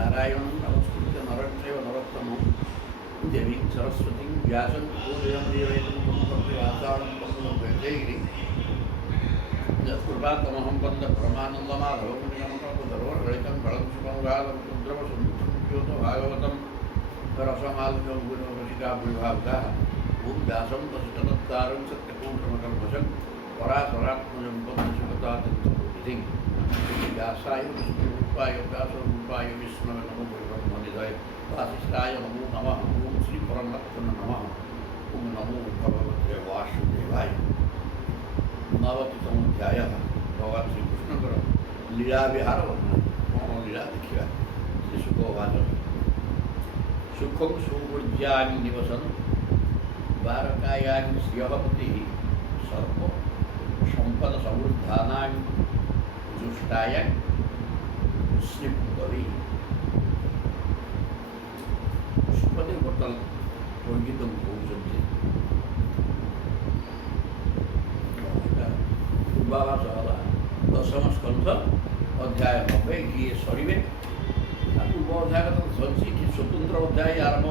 नारायणं नमस्कृत्य नरं चैव नरोत्तमं देवीं सरस्वतीं व्यासं पूजयं देवैतं वैदेही यत्कृपातमहं वन्दे परमानन्दमाधवं निगमकल्पतरोर्गलितं फलं शुभं भागवतं रसमालुजं गुणवशिकाभिभावकाः ॐ व्यासं वसिष्ठदत्तारं सत्यपूर्णमकल्मषं पराशरात्मजं पद्मशुभतातिं व्यासाय विष्णुरूपाय व्यासरूपाय विष्णवे नमो ब्रह्मनिधये वासिष्ठाय नमो नमः ॐ श्री परमात्मने नमः ॐ नमो भगवते वासुदेवाय। नवतितमोऽध्यायः भगवान् श्रीकृष्णଙ୍କର लीला विहार वर्णन। କ'ଣ लीला ଦେଖିବା। ଶ୍ରୀଶୁକ ଉବାଚ ସୁଖଂ ସୁବୃଜ୍ୟାନି ନିବସନ୍ ଦ୍ୱାରକାୟାଂ ଶ୍ରିୟଃପତିଃ ସର୍ବ ସମ୍ପଦ ସମୃଦ୍ଧାନାଂ जुष्टायां श्रीपुरी सुपदे बर्तन पंडितम कहते पूर्वाभास है 10म स्कंध अध्याय 90 किए सरिवे पूर्व अध्याय तो सरी कि स्वतंत्र अध्याय आरंभ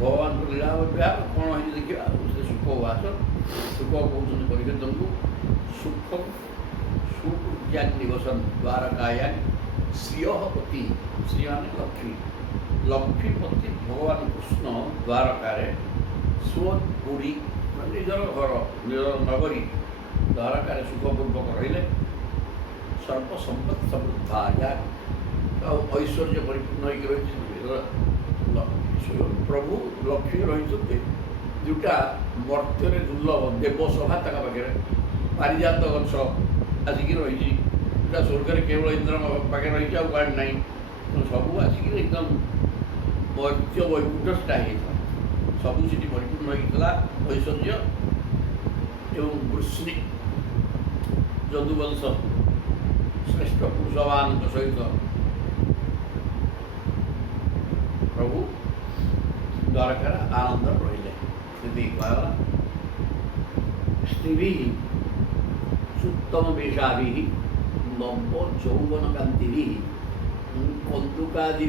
भगवान लीला विभाग कौन है देखा से सुख उवाच सुख कहते पंडितम को सुख निवसन द्वारकायां श्रियःपति श्री माने लक्ष्मी लक्ष्मीपति भगवान कृष्ण द्वारकार स्वपुरी निजर घर निजर नगरी द्वारकार सुखपूर्वक रहिले सर्वसंपत्ति समृद्धाया ऐश्वर्य परिपूर्ण हो प्रभु लक्ष्मी रही जोटा मर्त्य दुर्लभ देवसभा तक पाखे पारिजात गछ आसिक रही स्वर्ग केवल इंद्र पाखे रही आड़ ना सब आसिक एकदम मर्त्य वैकुंठटा सब सी परिपूर्ण होता ऐश्वर्य एवं वृष्णि जदुवंश श्रेष्ठ पुरुषवान सहित प्रभु द्वारकार आनंद रहिले स्त्री उत्तम वेशाभि नव चौवन कांति कन्दुकादि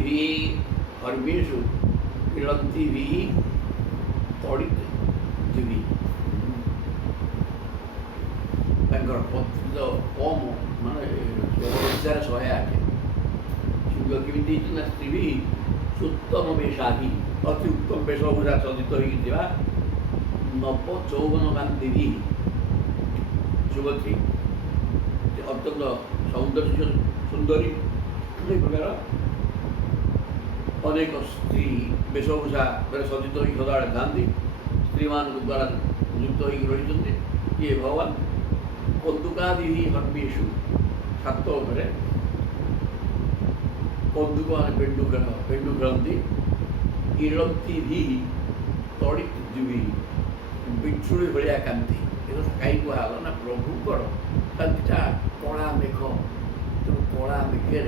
कर्मेशु क्रीड़ती तड़ित दिवी कम माने 1,108 केमी स्त्री उत्तम वेशाभि अति उत्तम वेशभूषा सज्जित होता नव चौवन कांति युवती अत्यंत सौंदर्य सुंदरी प्रकार अनेक स्त्री वेशभूषा सज्जित हो सदाड़े था स्त्री मान द्वारा नियुक्त हो रही ये भगवान कन्दुकादि हर्मेशु छात कन्दुक मान पेंडु खेलती इड़ती भी तड़ित जीवी बिछुड़ी भाया कांति कहीं कहल ना प्रभुकर कांतिटा कला मेघ तेणु कला मेघे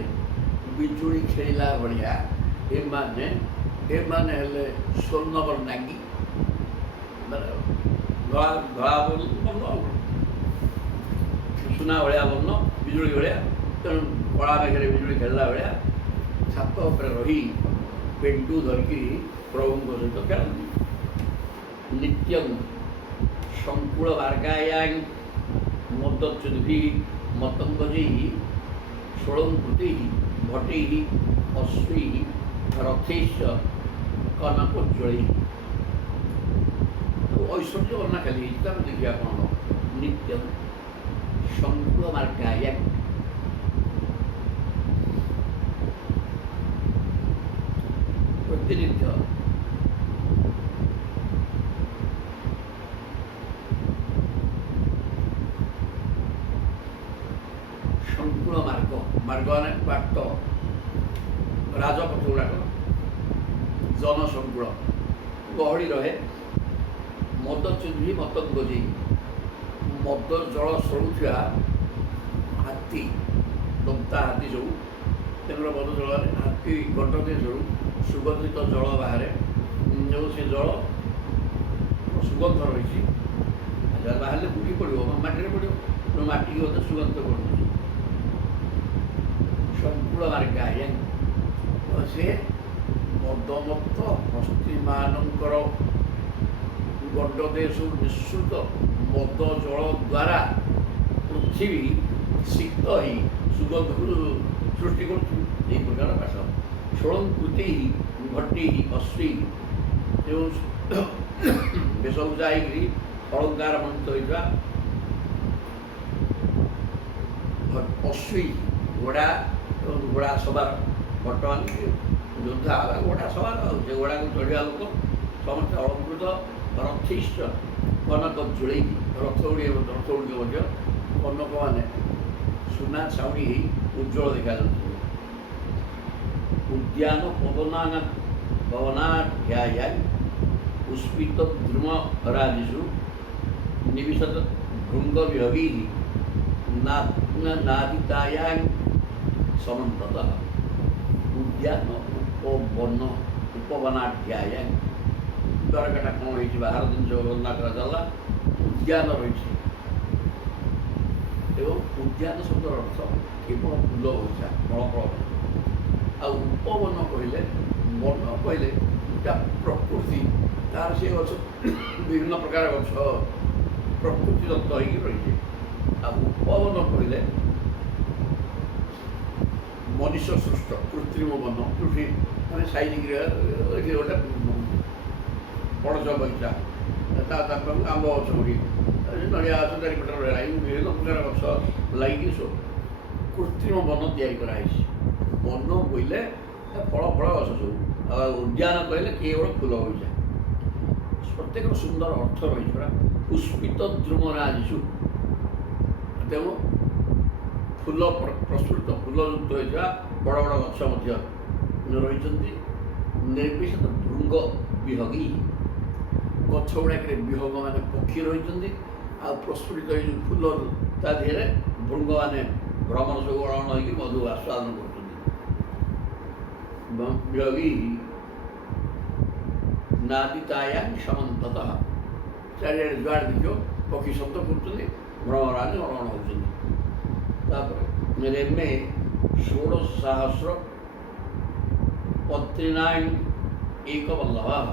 बिजुड़ी खेला भाया एमाने स्वर्णवर्णांगी धला वर्ण सुना भाया वर्ण बिजुड़ी भाया तेणु कला मेघे बिजुड़ी खेलला भाया छात रही पेंडु धरिकी प्रभु सहित खेलती नित्यं संकुल मार्गायां मदच्युति मतंगजै षोलंकृति भटै अश्वै रथैश्च कनकोज्वलै ऐश्वर्य वर्णा खाली देखिए कौन नित्य संकुल मार्गायां प्रतिनिध्य संकुल मार्ग मार्ग बाट राजपथ गुड़ाक जनसंकुल गहड़ी रहे मदच्युति मतंग जी मद जल सरुवा हाथी दंता हाथी सब मद जल हाथी गटके सब सुगंधित जल बाहर जो से जल सुगंध रही बाहर बुटी पड़ो मटी पड़ो मटी सुगंध कर संकुल मार्गायां ସେ ମଦମତ୍ତ ହସ୍ତୀମାନଙ୍କର ଗଣ୍ଡ ଦେଶରୁ ନିଃସୃତ ମଦ ଜଳ ଦ୍ୱାରା ପୃଥିବୀ ସିକ୍ତ ହୋଇ ସୁଗନ୍ଧକୁ ସୃଷ୍ଟି କରୁଛୁ। ଏହି ପ୍ରକାର ଭାଷ ଷୋଳଙ୍କୃତି ଘଟି ଅଶ୍ୱୀ ଯେଉଁ ବେଶଭୂଷା ହେଇକିରି ଅଳଙ୍କାର ମଣିତ ହୋଇଥିବା ଅଶ୍ୱୀ ଘୋଡ଼ା ଏବଂ ଘୋଡ଼ା ସବାର ବର୍ତ୍ତମାନ ଯୋଦ୍ଧା ଘୋଡ଼ା ସବାର ଆଉ ସେ ଘୋଡ଼ାକୁ ଚଢ଼ିବା ଲୋକ ସମସ୍ତେ ଅଳଙ୍କୃତ ରଥିଷ୍ଠ କନକ ଜୁଳେଇକି ରଥଗୁଡ଼ିକ ମଧ୍ୟ କନକମାନେ ସୁନା ଛାଉଣି ହେଇ ଉଜ୍ଜଳ ଦେଖାଯାଉଛନ୍ତି। ଉଦ୍ୟାନ ପବନାଢ୍ୟାୟା ପୁଷ୍ପିତ ଦ୍ରୁମ ରାଜିଷୁ ନିବିଶତ ଭୃଙ୍ଗ ବିହଗୀ ନାଦିତାୟା ସମନ୍ତତଃ। ଉଦ୍ୟାନ ଉପବନାଢ୍ୟାୟା ଦ୍ୱାରକାଟା କ'ଣ ହେଇଛି ବାହାର ଜିନିଷ ବର୍ଣ୍ଣନା କରାଯାଲା। ଉଦ୍ୟାନ ରହିଛି ଏବଂ ଉଦ୍ୟାନ ଶବ୍ଦର ଅର୍ଥ କେବଳ ଫୁଲ ବଗିଚା ଫଳଫଳ। ଆଉ ଉପବନ କହିଲେ ବନ କହିଲେ ଏଇଟା ପ୍ରକୃତି ତାର ସେ ଗଛ ବିଭିନ୍ନ ପ୍ରକାର ଗଛ ପ୍ରକୃତି ଦତ୍ତ ହେଇକି ରହିଛି। ଆଉ ଉପବନ କହିଲେ ମଣିଷ ସୃଷ୍ଟ କୃତ୍ରିମ ବନ ଯେଉଁଠି ମାନେ ସାଇଜିକି ଏଠି ଗୋଟେ ପଣସ ବଗିଚା ତା ପାଖକୁ ଆମ୍ବ ଗଛ ଗୁଡ଼ିକ ନଡ଼ିଆ ଗଛ ଚାରିପଟରେ ରହିଲା ବିଭିନ୍ନ ପ୍ରକାର ଗଛ ଲାଗିକି ସବୁ କୃତ୍ରିମ ବନ ତିଆରି କରାହେଇଛି। ବନ କହିଲେ ଫଳ ଗଛ ସବୁ ଆଉ ଉଦ୍ୟାନ କହିଲେ କେବଳ ଫୁଲ ବଗିଚା। ପ୍ରତ୍ୟେକର ସୁନ୍ଦର ଅର୍ଥ ରହିଛି ପରା। ପୁଷ୍ପିତ ଦ୍ରୁମ ରାଜିଷୁ ତେଣୁ ଫୁଲ ପ୍ରସ୍ଫୁଟ ଫୁଲଯୁକ୍ତ ହୋଇଥିବା ବଡ଼ ବଡ଼ ଗଛ ମଧ୍ୟ ରହିଛନ୍ତି। ନିର୍ବିଶେଷ ଭୃଙ୍ଗ ବିହଗୀ ଗଛ ଗୁଡ଼ାକରେ ବିହଗ ମାନେ ପକ୍ଷୀ ରହିଛନ୍ତି। ଆଉ ପ୍ରସ୍ଫୁଟିତ ଏଇ ଯେଉଁ ଫୁଲ ତା ଦେହରେ ଭୃଙ୍ଗମାନେ ଭ୍ରମଣ ସବୁ ଅଳଣ ହୋଇକି ମଧୁ ଆସ୍ୱାଦନ କରୁଛନ୍ତି। ବିହଗୀ ନାଦିତାୟା ସମନ୍ତତଃ ଚାରିଆଡ଼େ ଯୁଆଡ଼େ ଦେଖିବ ପକ୍ଷୀ ଶବ୍ଦ କରୁଛନ୍ତି ଭ୍ରମରାନେ ଅଳଣ ହେଉଛନ୍ତି। ତାପରେ ରେମେ 16,000 ପତ୍ରିଣାଂ ଏକବଲ୍ଲଭଃ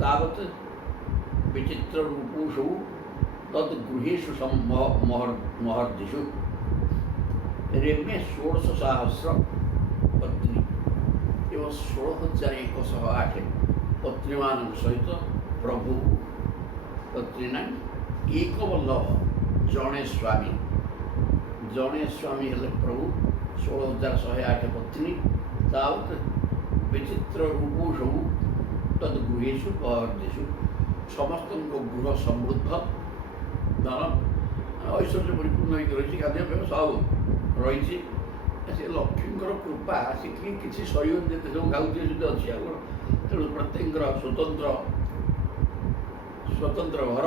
ତାବତ୍ ବିଚିତ୍ର ରୂପେଷୁ ତଦ୍ ଗୃହେଷୁ ମହର୍ଦିଷୁ। ରେମେ 16,000 ପତ୍ନୀ ଏବଂ 16,108 ପତ୍ନୀମାନଙ୍କ ସହିତ ପ୍ରଭୁ ପତ୍ନୀନାଂ ଏକବଲ୍ଲଭ ଜଣେ ସ୍ୱାମୀ ହେଲେ ପ୍ରଭୁ 16,108 ପତ୍ନୀ ତାବତ୍ ବିଚିତ୍ର ରୂପ ସବୁ ତଦ୍ ଗୃହେଷୁ ମହର୍ଦିଷୁ ସମସ୍ତଙ୍କ ଗୃହ ସମୃଦ୍ଧ ଧନ ଐଶ୍ୱର୍ଯ୍ୟ ପରିପୂର୍ଣ୍ଣ ହୋଇକି ରହିଛି। ଖାଦ୍ୟପେୟ ସବୁ ରହିଛି। ସେ ଲକ୍ଷ୍ମୀଙ୍କର କୃପା ସେଠି କିଛି ସହିବନି ଯେତେ ସବୁ ଖାଉଥିବେ ସେଠି ଅଛି ଆମର। ତେଣୁ ପ୍ରତ୍ୟେକଙ୍କର ସ୍ୱତନ୍ତ୍ର ଘର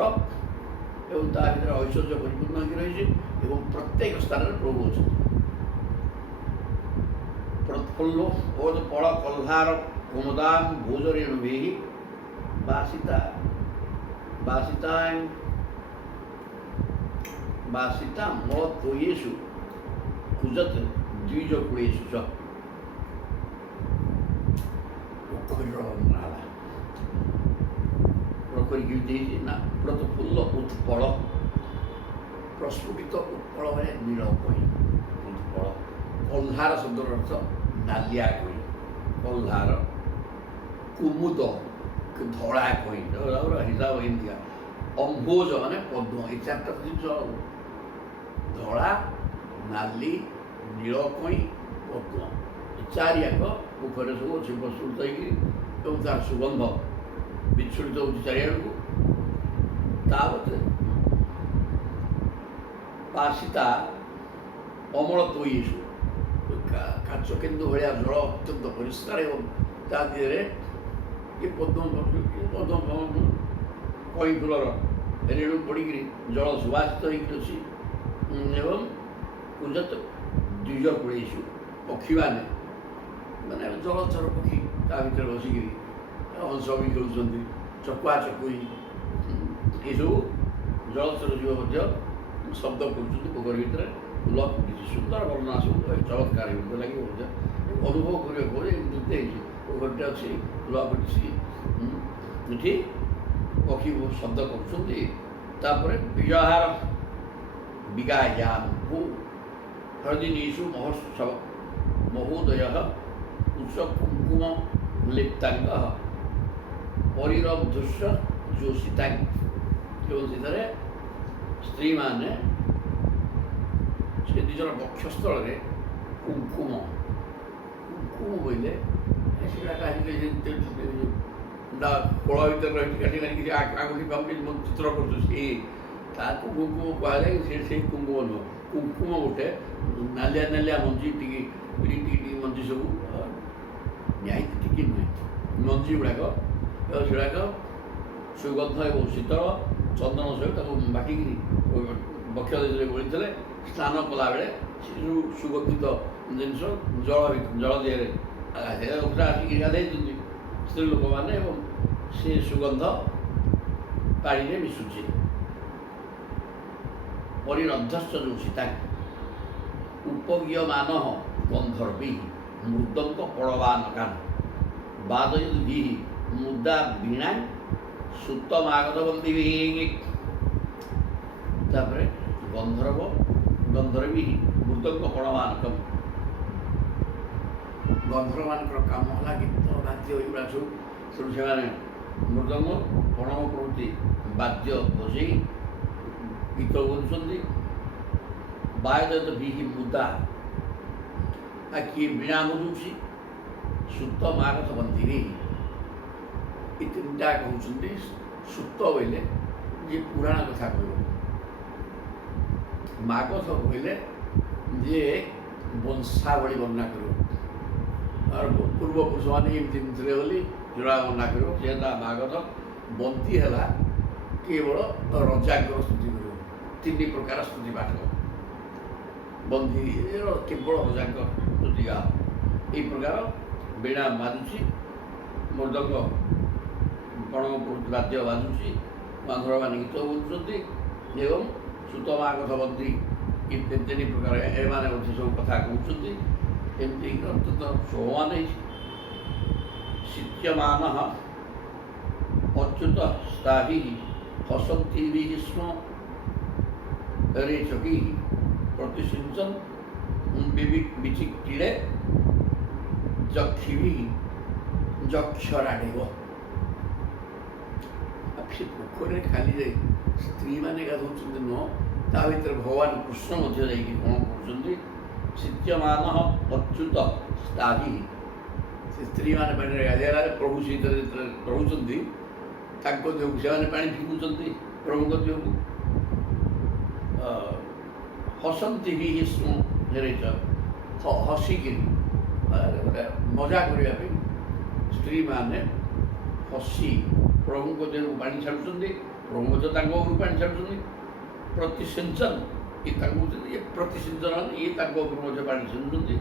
ଏବଂ ତା ଭିତରେ ଐଶ୍ୱର୍ଯ୍ୟ ପରିପୂର୍ଣ୍ଣ ହୋଇକି ରହିଛି ଏବଂ ପ୍ରତ୍ୟେକ ସ୍ଥାନରେ ପ୍ରଭୁ ଅଛନ୍ତି। ପ୍ରଫୁଲ୍ଲ ଓଦ ଫଳ କହ୍ଲାର କୁମଦାମ ଭୋଜରେଣୁ ଭେହି ବାସିତା ମଳ ତୋୟେଷୁ କୁଜତ ଦ୍ୱିଜ କୂଳେଷୁ च। ପୋଖରୀ କେମିତି ହେଇଛି ନା ପ୍ରଫୁଲ୍ଲ ଉତ୍ପଳ ପ୍ରସ୍ଫୁଟିତ ଉତ୍ପଳ ମାନେ ନୀଳ କଇଁ ଉତ୍ପଳ। କହ୍ଲାର ଶବ୍ଦର ଅର୍ଥ ନାଲିଆ କଇଁ କହ୍ଲାର। କୁମୁଦ ଧଳା କଇଁ ହିସାବ ଏମିତିକା। ଅମ୍ଭୋଜ ମାନେ ପଦ୍ମ ଏ ଚାରିଟା ଜିନିଷ ଧଳା ନାଲି ନୀଳ କଇଁ ପଦ୍ମ ଚାରିଆକ ପୋଖରୀରେ ସବୁ ଅଛି ପ୍ରସ୍ଫୁଟିତ ହେଇକି ଏବଂ ତାର ସୁଗନ୍ଧ ବିଚ୍ଛୁରିତ ହେଉଛି ଚାରିଆଡ଼କୁ। ତାବତ୍ ପାସିତା ଅମଳ ତୋୟେଷୁ କାଚ କେନ୍ଦୁ ଭଳିଆ ଜଳ ଅତ୍ୟନ୍ତ ପରିଷ୍କାର ଏବଂ ତା ଦେହରେ ଏ ପଦ୍ମ କଇଁ ଫୁଲର ରେଣୁ ପଡ଼ିକିରି ଜଳ ସୁବାସିତ ହେଇକି ଅଛି। ଏବଂ କୁଜତ ଦ୍ୱିଜ କୂଳେଷୁ ପକ୍ଷୀମାନେ ମାନେ ଜଳଚର ପକ୍ଷୀ ତା ଭିତରେ ବସିକିରି ହଂସ ବି ଖେଳୁଛନ୍ତି। ଚକୁଆ ଚକୁଇ ଏସବୁ ଜଳଚର ଜୀବ ମଧ୍ୟ ଶବ୍ଦ କରୁଛନ୍ତି ପୋଖରୀ ଭିତରେ। ଫୁଲ ଫୁଟିଛି ସୁନ୍ଦର ବର୍ଣ୍ଣନା ସବୁ ଚମତ୍କାର ଲାଗିବ ମଧ୍ୟ। ଅନୁଭବ କରିବାକୁ ପଡ଼ିବ ଏମିତି ହେଇଛି ପୋଖରୀଟେ ଅଛି ଲୁହା ଫୁଟିଛି ଏଠି ପକ୍ଷୀ ଶବ୍ଦ କରୁଛନ୍ତି। ତାପରେ ବିଜହାର ବିଗାୟାମୁ ହଳଦିନୀଷୁ ମହୋତ୍ସବ ମହୋଦୟ ଉଚ୍ଚ କୁଙ୍କୁମ ଲିପ୍ତାଙ୍ଗ ପରିରବ୍ଧୁଷ ଯୋଷିତାଙ୍ଗ ଏବଂ ସେଥିରେ ସ୍ତ୍ରୀମାନେ ସେ ନିଜର ବକ୍ଷସ୍ଥଳରେ କୁଙ୍କୁମ ବୋଇଲେ ସେଟା କାହିଁକି କୋଳ ଭିତରେ ରହିଛି କାଟି କାଟି କିଛି ଆଙ୍ଗୁଠି ପାଉନି ଚିତ୍ର କରୁଛୁ ସେ ତାକୁ କୁଙ୍କୁମ କୁହାଯାଏ। ସେଇ କୁଙ୍କୁମ ନୁହଁ, କୁଙ୍କୁମ ଗୋଟେ ନାଲିଆ ମଞ୍ଜି ଟିକେ ମଞ୍ଜି ସବୁ ନିହାତି ଟିକେ ନୁହେଁ ମଞ୍ଜି ଗୁଡ଼ାକ ସେଗୁଡ଼ାକ ସୁଗନ୍ଧ ଏବଂ ଶୀତଳ ଚନ୍ଦନ ସହିତ ତାକୁ ବାଟିକିରି ବକ୍ଷ ଦେଶରେ ଗୋଳିଥିଲେ ସ୍ନାନ କଲାବେଳେ ସେ ଯେଉଁ ସୁଗନ୍ଧିତ ଜିନିଷ ଜଳ ଦେହରେ ଆସିକି ଗାଧେଇଛନ୍ତି ସ୍ତ୍ରୀ ଲୋକମାନେ ଏବଂ ସେ ସୁଗନ୍ଧ ପାଣିରେ ମିଶୁଛି। ପରିରବ୍ଧଶ୍ଚ ଯୋଷିତା ଉପଗୀୟମାନ ଗନ୍ଧର୍ବି ମୃଦଙ୍ଗ ପଳବାନକାନ ବାଦୟଦ୍ଭି ମୁଦା ବୀଣା ସୁତମାଗଧବନ୍ଦୀ। ତାପରେ ଗନ୍ଧର୍ବି ମୃଦଙ୍ଗ ପଳବାନକମ ଗନ୍ଧର୍ବମାନଙ୍କର କାମ ହେଲା ଗୀତ ବାଦ୍ୟ ଏଗୁଡ଼ା ସବୁ ସେମାନେ ମୃଦଙ୍ଗ ପଣମ ପ୍ରଭୃତି ବାଦ୍ୟ ବଜେଇ ଗୀତ ବୋଲୁଛନ୍ତି। ବାୟଦ ବିହି ମୁଦା କିଏ ବୀଣା ବଜଉଛି ସୁତ ମାଗଧ ବନ୍ଦିରେ ଏ ତିନିଟା କହୁଛନ୍ତି। ସୁତ ବୋଇଲେ ଯିଏ ପୁରାଣ କଥା କହିବ, ମାଗଧ ବୋଇଲେ ଯିଏ ବଂଶାବଳୀ ବର୍ଣ୍ଣନା କରିବ আর ପୂର୍ବପୁରୁଷମାନେ ଏମିତି ଥିଲେ ବୋଲି ଯୋଡ଼ା ବର୍ଣ୍ଣନା କରିବ ସେ ହେଲା ମାଗଧ। ବନ୍ଦୀ ହେଲା କେବଳ ରଜାଙ୍କର ସ୍ତୁତି କରିବ, ତିନି ପ୍ରକାର ସ୍ତୁତି ପାଠ ବନ୍ଦୀର କେବଳ ରଜାଙ୍କ ସ୍ତୁତି ଗାଅ। ଏହି ପ୍ରକାର ବୀଣା ବାଜୁଛି, ମୃଦଙ୍ଗ ପଣମ ବାଦ୍ୟ ବାଜୁଛି, ଗନ୍ଧର୍ବମାନେ ଗୀତ ବୋଲୁଛନ୍ତି ଏବଂ ସୁତମାଗଧ ବନ୍ଦୀ ତିନି ପ୍ରକାର ଏମାନେ ମଧ୍ୟ ସବୁ କଥା କହୁଛନ୍ତି। ଏମିତି ଅନ୍ତତ 14 ଶିଚ୍ୟମାନ ଅଚ୍ୟୁତ ସ୍ଥାଭି ହସନ୍ତି ସ୍ମ ରେଚକି ପ୍ରତିସିଞ୍ଚନ ବିଚିକ୍ରୀଡ଼େ ଯକ୍ଷିବି ଯକ୍ଷରାଡ଼ିବ। ସେ ପୋଖରୀରେ ଖାଲି ଯାଇ ସ୍ତ୍ରୀମାନେ ଗାଧଉଛନ୍ତି ନୁହଁ, ତା ଭିତରେ ଭଗବାନ କୃଷ୍ଣ ମଧ୍ୟ ଯାଇକି କ'ଣ କରୁଛନ୍ତି। ଶିଚ୍ୟମାନ ଅଚ୍ୟୁତ ସ୍ଥାଭି ସେ ସ୍ତ୍ରୀମାନେ ପାଣିରେ ଗାଧେଇଲାବେଳେ ପ୍ରଭୁ ସେଇଥିରେ ଯେତେବେଳେ ରହୁଛନ୍ତି ତାଙ୍କ ଦେହକୁ ସେମାନେ ପାଣି ଫିଙ୍ଗୁଛନ୍ତି ପ୍ରଭୁଙ୍କ ଦେହକୁ। ହସନ୍ତି ବି ସ୍ମ ହେରେଚ ହସିକିରି ଗୋଟେ ମଜା କରିବା ପାଇଁ ସ୍ତ୍ରୀମାନେ ହସି ପ୍ରଭୁଙ୍କ ଦେହକୁ ପାଣି ଛାଡ଼ୁଛନ୍ତି, ପ୍ରଭୁ ମଧ୍ୟ ତାଙ୍କ ଉପରୁ ପାଣି ଛାଡ଼ୁଛନ୍ତି। ପ୍ରତିସିଞ୍ଚନ ଇଏ ତାଙ୍କୁ କହୁଛନ୍ତି, ଇଏ ପ୍ରତିସିଞ୍ଚନ ଇଏ ତାଙ୍କ ଉପରୁ ମଧ୍ୟ ପାଣି ଛାଡ଼ୁଛନ୍ତି।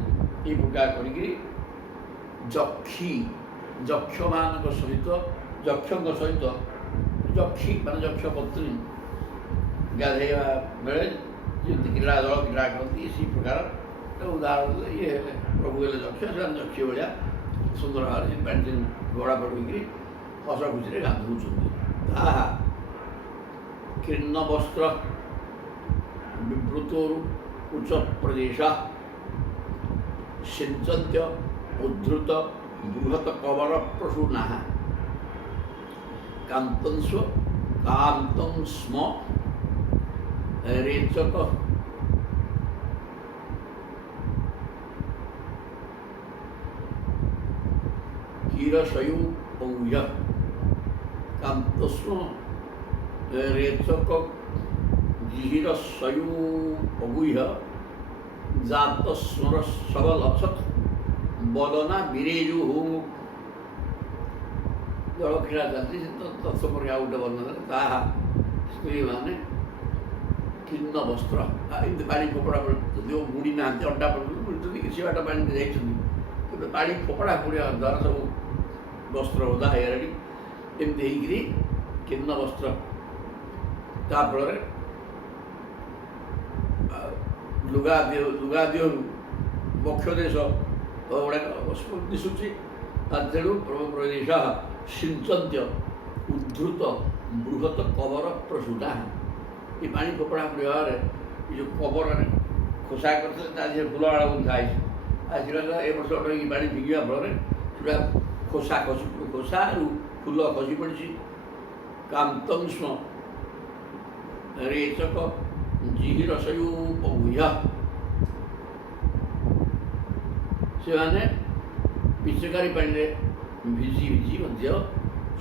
ଏଇ ପ୍ରକାର କରିକିରି ଯକ୍ଷମାନଙ୍କ ସହିତ ଯକ୍ଷଙ୍କ ସହିତ ଯକ୍ଷୀ ମାନେ ଯକ୍ଷ ପତ୍ନୀ ଗାଧେଇବା ବେଳେ ଯେମିତି କ୍ରୀଡ଼ା ଦଳ କ୍ରୀଡ଼ା କରନ୍ତି ସେଇ ପ୍ରକାର ଉଦାହରଣ ଇଏ ହେଲେ ପ୍ରଭୁ ହେଲେ ଯକ୍ଷ, ସେମାନେ ଯକ୍ଷୀ ଭଳିଆ ସୁନ୍ଦର ଭାବରେ ସେ ପାଣି ଘୋଡ଼ା ପଡ଼ିକିରି ହସ ଖୁସିରେ ଗାଧଉଛନ୍ତି। ତାହା କୀର୍ଣ୍ଣ ବସ୍ତ୍ର ବିବୃତୋରୁ ଉଚ୍ଚ ପ୍ରଦେଶ ସିଞ୍ଚନ୍ତ୍ୟ ଉଦ୍ଧୃତ ବୃହତ କବର ପ୍ରସୂନା କାନ୍ତଂ ସ୍ମ ରେଚକ ক্ষীরশয়ু পৌজ কান্তস্ম রেচক জিহিরশয়ু অগুহ্য জাতস্মর সবলছত বদনা বিরেজু হুম ଜଳକ୍ରୀଡ଼ା ଚାଲିଛି। ସେ ତତ୍ସମରେ ଆଉ ଗୋଟେ ବର୍ଣ୍ଣନା ତାହା ସ୍ତ୍ରୀମାନେ କୀର୍ଣ୍ଣ ବସ୍ତ୍ର ଏମିତି ପାଣି ଫୋପଡ଼ା ଯେଉଁ ବୁଡ଼ି ନାହାନ୍ତି ଅଣ୍ଟା ପର୍ଯ୍ୟନ୍ତ ବୁଡ଼ୁଛନ୍ତି, କିଛି ବାଟ ପାଣିରେ ଯାଇଛନ୍ତି, କିନ୍ତୁ ପାଣି ଫୋପଡ଼ା ପଡ଼ିବା ଦ୍ୱାରା ସବୁ ବସ୍ତ୍ର ଓଦା ହେଇଗଲାଣି। ଏମିତି ହେଇକିରି କୀର୍ଣ୍ଣ ବସ୍ତ୍ର ତା ଫଳରେ ଲୁଗା ଦେହରୁ ବକ୍ଷ ଦେଶ ଗୁଡ଼ାକ ଦିଶୁଛି। ତେଣୁ ପ୍ରବେଶ ସିଞ୍ଚନ୍ୟ ଉଦ୍ଧୃତ ବୃହତ କବର ପ୍ରସୂତା। ଏ ପାଣି ଫୋପଡ଼ା ବ୍ୟବହାରରେ ଏ ଯେଉଁ କବରରେ ଖୋସା କରିଥିଲେ ତା ଦେହରେ ଫୁଲ ଆଳ ଗୁନ୍ଥା ହେଇଛି। ଆଉ ସେଟା ଏ ବର୍ଷ ଏ ପାଣି ଭିଜିବା ଫଳରେ ସେଟା ଖୋସାରୁ ଫୁଲ ଖସି ପଡ଼ିଛି। କାନ୍ତଂସ୍ମ ରେଚକ ଜିହିରସୟୁପଗୁହ୍ୟ। ସେମାନେ ପିଚକାରୀ ପାଣିରେ ଭିଜି ମଧ୍ୟ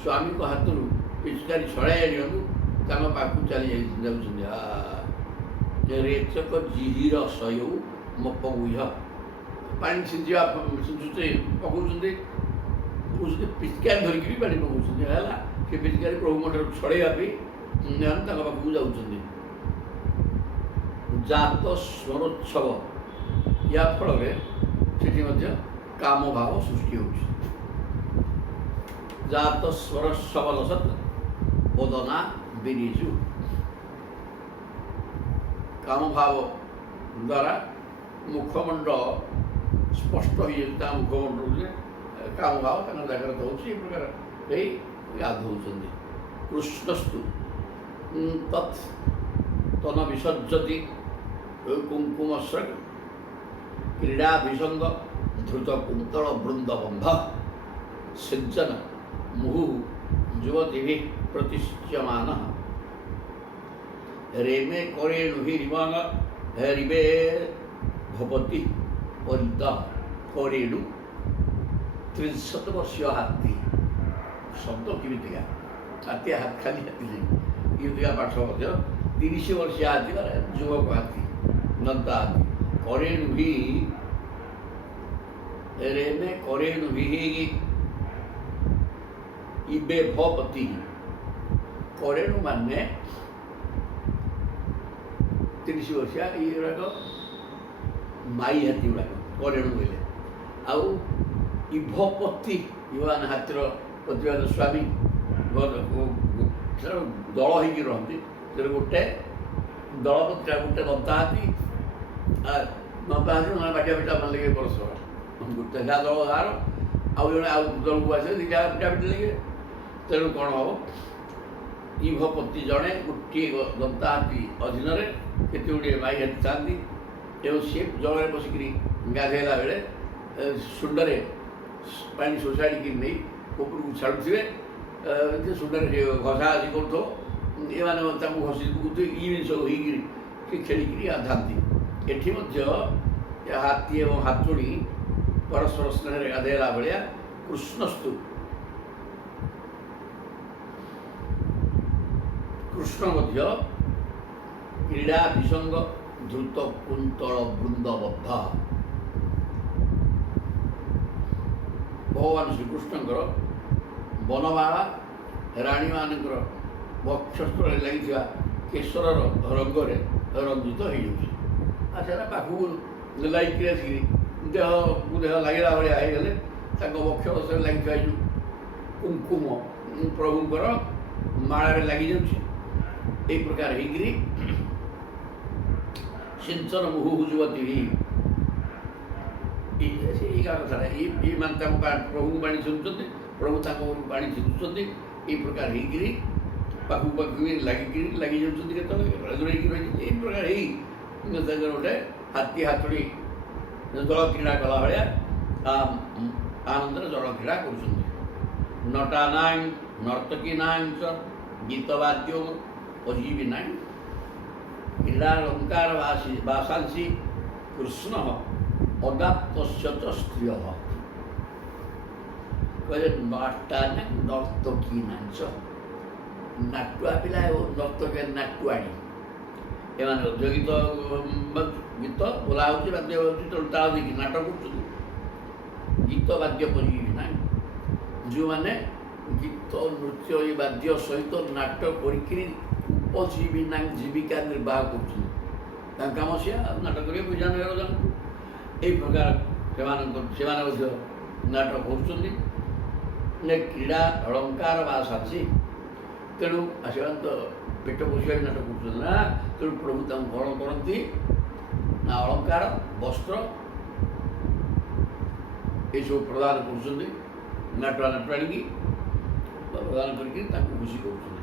ସ୍ୱାମୀଙ୍କ ହାତରୁ ପିଚକାରୀ ଛଡ଼ାଇ ଆଣିବାକୁ ତାଙ୍କ ପାଖକୁ ଚାଲି ଯାଉଛନ୍ତି। ରେଚକ ଜିହିରସୟୁପଗୁହ୍ୟ ପାଣି ସିଞ୍ଚିବା ପକାଉଛନ୍ତି, ପିଚକାରୀ ଧରିକିରି ପାଣି ପକାଉଛନ୍ତି। ହେଲା ସେ ପିଚକାରୀ ପ୍ରଭୁଙ୍କଠାରୁ ଛଡ଼େଇବା ପାଇଁ ତାଙ୍କ ପାଖକୁ ଯାଉଛନ୍ତି। ଜାତ ସ୍ୱରୋଚ୍ଛବ, ୟା ଫଳରେ ସେଠି ମଧ୍ୟ କାମ ଭାବ ସୃଷ୍ଟି ହେଉଛି। ଜାତ ସ୍ୱରସବଲସତ୍ ବଦନା ବିରିଜୁ। କାମ ଭାବ ଦ୍ୱାରା ମୁଖମଣ୍ଡଳ ସ୍ପଷ୍ଟ ହେଇଯାଉଛି। ତା ମୁଖମଣ୍ଡଳରେ କାମ ଭାବ ତାଙ୍କ ଜାଗ୍ରତ ହେଉଛି। ଏ ପ୍ରକାର ହେଇ ଗାଧଉଛନ୍ତି। କୃଷ୍ଣସ୍ତୁ ତତ୍ ତନ ବିସର୍ଜତି କୁଙ୍କୁମସ୍ରଗ କ୍ରୀଡ଼ା ବିସଙ୍ଗ ଧୃତ କୁନ୍ତଳ ବୃନ୍ଦବନ୍ଧ ସିଞ୍ଚନ ମୁହୁ ଯୁବତୀଭି ପ୍ରତିଷ୍ୟମାନ। ରେମେ କରେଣୁ ହି ରିବାଙ୍ଗ ରିବେ ଭବତି ପରିଦ। କରେଣୁ 63 ବର୍ଷୀୟ ହାତୀ ଶବ୍ଦ କେମିତିକା? ହାତୀ ଖାଲି ହାତୀ ନାହିଁ, କେମିତିକା ପାଠ ମଧ୍ୟ 30 ବର୍ଷୀୟ ହାତୀ ମାନେ ଯୁବକ ହାତୀ, ଦନ୍ତା ହାତୀ। କରେଣୁ ହି ରେମେ କରେଣୁ ହି ଇବେ ଭପତି। କରେଣୁ ମାନେ 30 ବର୍ଷିଆ ଏଗୁଡ଼ାକ ମାଇ ହାତୀ ଗୁଡ଼ାକ କରେଣୁ କହିଲେ। ଆଉ ଇଭପତି ମାନେ ହାତୀର ପ୍ରତିବାଦ ସ୍ୱାମୀ ଦଳ ହେଇକି ରହନ୍ତି। ସେଥିରେ ଗୋଟେ ଦଳପତିଟା ଗୋଟେ ଦନ୍ତା ହାତୀ, ଦନ୍ତା ହାତୀ ମାନେ ବାଟିଆ ପିଟା ମାନେ ଲାଗେ ପରସ୍ପର। ଗୋଟେ ଯାହା ଦଳ ଗାଁର ଆଉ ଜଣେ ଆଉ ଦଳକୁ ଆସିଲେ ଦୁଇଟା ପିଟା ପିଟି ଲାଗେ। ତେଣୁ କ'ଣ ହେବ? ଇଭପତି ଜଣେ ଗୋଟିଏ ଦନ୍ତା ହାତୀ ଅଧୀନରେ କେତେ ଗୁଡ଼ିଏ ମାଇ ହାତୀ ଥାନ୍ତି ଏବଂ ସିଏ ଜଳରେ ବସିକିରି ଗାଧୋଇଲା ବେଳେ ସୁଣ୍ଡରେ ପାଣି ଶୋଷାଡ଼ିକି ନେଇ ଉପରକୁ ଛାଡ଼ୁଥିବେ। ସୁଣ୍ଡରେ ସେ ଘଷା ଆସି କରୁଥିବ, ଏମାନେ ତାଙ୍କୁ ଘଷି ପକାଉଥିବେ। ଇ ଜିନିଷ ହେଇକିରି ସେ ଖେଳିକିରି ଗାଧାନ୍ତି। ଏଠି ମଧ୍ୟ ହାତୀ ଏବଂ ହାତୁଡ଼ି ପରସ୍ପର ସ୍ନେହରେ ଗାଧେଇଲା ଭଳିଆ କୃଷ୍ଣସ୍ତୁ କୃଷ୍ଣ ମଧ୍ୟ କ୍ରୀଡ଼ା ବିସଙ୍ଗ ଧୃତ କୁନ୍ତଳ ବୃନ୍ଦବଦ୍ଧ। ଭଗବାନ ଶ୍ରୀକୃଷ୍ଣଙ୍କର ବନମାଳା ରାଣୀମାନଙ୍କର ବକ୍ଷସ୍ଥଳରେ ଲାଗିଥିବା କେଶରର ରଙ୍ଗରେ ରଞ୍ଜିତ ହେଇଯାଉଛି। ଆଉ ସେଟା ପାଖକୁ ଲାଗିକିରି ଆସିକିରି ଦେହକୁ ଦେହ ଲାଗିଲା ଭଳିଆ ହେଇଗଲେ ତାଙ୍କ ବକ୍ଷସ୍ଥଳରେ ଲାଗିଥିବା ଯେଉଁ କୁଙ୍କୁମ ପ୍ରଭୁଙ୍କର ମାଳାରେ ଲାଗିଯାଉଛି। এই প্রকার ହେଇକିରି ସିଞ୍ଚନ ମୁହୁ ଯୁବତୀ ଏଇକା କଥାଟା ଏଇମାନେ ତାଙ୍କ ପ୍ରଭୁଙ୍କୁ ପାଣି ଛିଞ୍ଚୁଛନ୍ତି, ପ୍ରଭୁ ତାଙ୍କ ଉପରକୁ ପାଣି ଛିଞ୍ଚୁଛନ୍ତି। ଏଇ ପ୍ରକାର ହେଇକିରି ପାଖକୁ ପାଖକୁ ଲାଗିକିରି ଲାଗିଯାଉଛନ୍ତି। କେତେବେଳେ ହେଇକି ରହିଛନ୍ତି। ଏଇ ପ୍ରକାର ହେଇ ତାଙ୍କର ଗୋଟେ ହାତୀ ହାତୁଡ଼ି ଜଳ କ୍ରୀଡ଼ା କଲା ଭଳିଆ ଆନନ୍ଦରେ ଜଳ କ୍ରୀଡ଼ା କରୁଛନ୍ତି। ନଟାନାଂ ନର୍ତ୍ତକୀନାଂ ଚ ଗୀତବାଦ୍ୟ ଅଜୀବି ନାହିଁ କ୍ରୀଡ଼ାଳଙ୍କାର ବାସାଂଶୀ କୃଷ୍ଣ ଅଦାପ୍ତସ୍ୟ ଚ ସ୍ତ୍ରିୟ। କହିଲେ ନଟାନାଂ ନର୍ତ୍ତକୀନାଂ ଚ, ନାଟୁଆ ପିଲା ଏବଂ ନର୍ତ୍ତକୀ ନାଟୁଆଣୀ ଏମାନେ ମଧ୍ୟ ଗୀତ ବୋଲା ହେଉଛି, ବାଦ୍ୟ ହେଉଛି, ତେଣୁ ତାଳ ଦେଇକି ନାଟକ କରୁଛନ୍ତି। ଗୀତ ବାଦ୍ୟ ପଜୀବି ନାହିଁ, ଯେଉଁମାନେ ଗୀତ ନୃତ୍ୟ ଏ ବାଦ୍ୟ ସହିତ ନାଟକ କରିକିରି ଉପଜୀବି ନାହିଁ ଜୀବିକା ନିର୍ବାହ କରୁଛନ୍ତି। ତାଙ୍କ କାମ ସିଆ ନାଟକ କରିବା ପୂଜା ନେବାର ଜାଣନ୍ତୁ। ଏହି ପ୍ରକାର ସେମାନେ ମଧ୍ୟ ନାଟକ କରୁଛନ୍ତି। କ୍ରୀଡ଼ା ଅଳଙ୍କାର ବା ସାଥୀ, ତେଣୁ ସେମାନେ ତ ପେଟ ପୋଷିବା ନାଟକ କରୁଛନ୍ତି ନା। ତେଣୁ ପ୍ରଭୁ ତାଙ୍କୁ କ'ଣ କରନ୍ତି ନା ଅଳଙ୍କାର ବସ୍ତ୍ର ଏସବୁ ପ୍ରଦାନ କରୁଛନ୍ତି। ନାଟୁଆ ନାଟୁଆଣିକି ପ୍ରଦାନ କରିକି ତାଙ୍କୁ ଖୁସି କରୁଛନ୍ତି।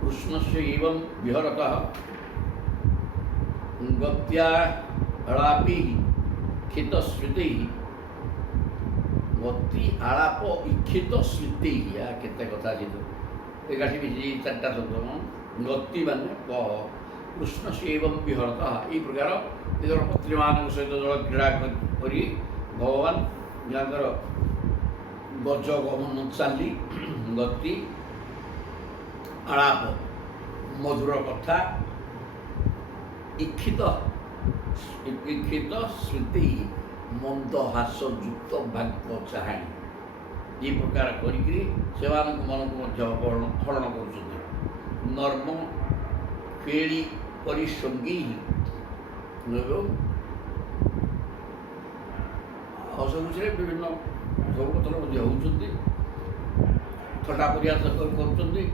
କୃଷ୍ଣସ୍ୟ ଏବଂ ବିହରତଃ ଗତ୍ୟାଳାପି ଇକ୍ଷିତ ସ୍ମୃତି ଗତି ଆଳାପ ଇକ୍ଷିତ ସ୍ମୃତି କେତେ କଥା ଅଛି ତ ଏକାଠି ମିଶି ଚାରିଟା ଶବ୍ଦ ଗତି ମାନେ କୃଷ୍ଣ ସେ ଏବଂ ବିହରତଃ ଏହି ପ୍ରକାର ନିଜର ପତ୍ନୀମାନଙ୍କ ସହିତ ଜଳ କ୍ରୀଡ଼ା କରି ଭଗବାନ ଯାହାଙ୍କର ଗଜ ଗମନ ଚାଲି ଗତି ଆଳାପ ମଧୁର କଥା ଇକ୍ଷିତ ସ୍ମୃତି ମନ୍ଦ ହାସ୍ୟଯୁକ୍ତ ଭାଗ୍ୟ ଚାହାଣୀ ଏହି ପ୍ରକାର କରିକିରି ସେମାନଙ୍କ ମନକୁ ମଧ୍ୟ ହରଣ କରୁଛନ୍ତି। ନର୍ମ ଫେଳି କରି ସଙ୍ଗୀ ହସଖୁସିରେ ବିଭିନ୍ନ ଧର୍ମପତ୍ର ମଧ୍ୟ ହେଉଛନ୍ତି। ଥଟ୍ଟା ପରିହାସ କରୁଛନ୍ତି,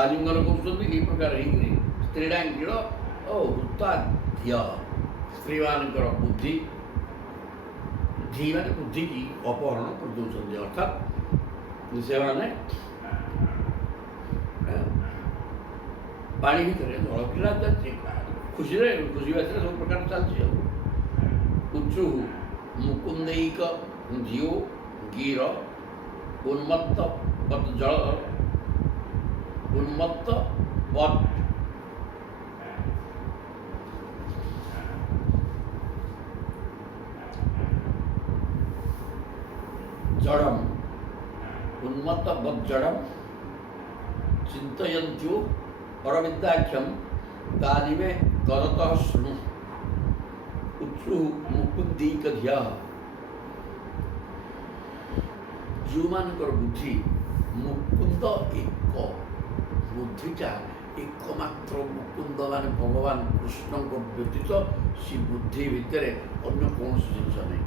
ଆଲିଙ୍ଗନ କରୁଛନ୍ତି। ଏହି ପ୍ରକାର ହେଇକିରି ସ୍ତ୍ରୀଡ଼ାଙ୍ଗୀଳ ଓ ହୃତାଧ୍ୟ ସ୍ତ୍ରୀମାନଙ୍କର ବୁଦ୍ଧି ମାନେ ବୁଦ୍ଧିକି ଅପହରଣ କରିଦେଉଛନ୍ତି। ଅର୍ଥାତ୍ ସେମାନେ ପାଣି ଭିତରେ ଜଳ କ୍ରୀଡ଼ା ଚାଲିଛି, ଖୁସି ବାସିରେ ସବୁ ପ୍ରକାର ଚାଲିଛି। ଆଉ ଉଚ୍ଚୁ ମୁକୁନ୍ଦେଇକ ଝିଅ ଗିର ଉନ୍ମତ୍ତ ଜଳ ଉନ୍ମତ୍ତ ବତ୍ ଜଡ଼ମ୍ ଉନ୍ମତ୍ତ ବଜ୍ଜଡ଼ମ୍ ଚିନ୍ତୟନ୍ତୁ ଅରବିନ୍ଦାଖ୍ୟಂ ତାନିମେ ଗରତଃ ଶୃଣୁ ଉଚ୍ଚୁ ମୁକୁନ୍ଦିକ ଧିୟ ଯେଉଁମାନଙ୍କର ବୁଦ୍ଧି ମୁକୁନ୍ଦ ଏକ ବୁଦ୍ଧିଟା ଏକମାତ୍ର ମୁକୁନ୍ଦ ମାନେ ଭଗବାନ କୃଷ୍ଣଙ୍କ ବ୍ୟତୀତ ସେ ବୁଦ୍ଧି ଭିତରେ ଅନ୍ୟ କୌଣସି ଜିନିଷ ନାହିଁ।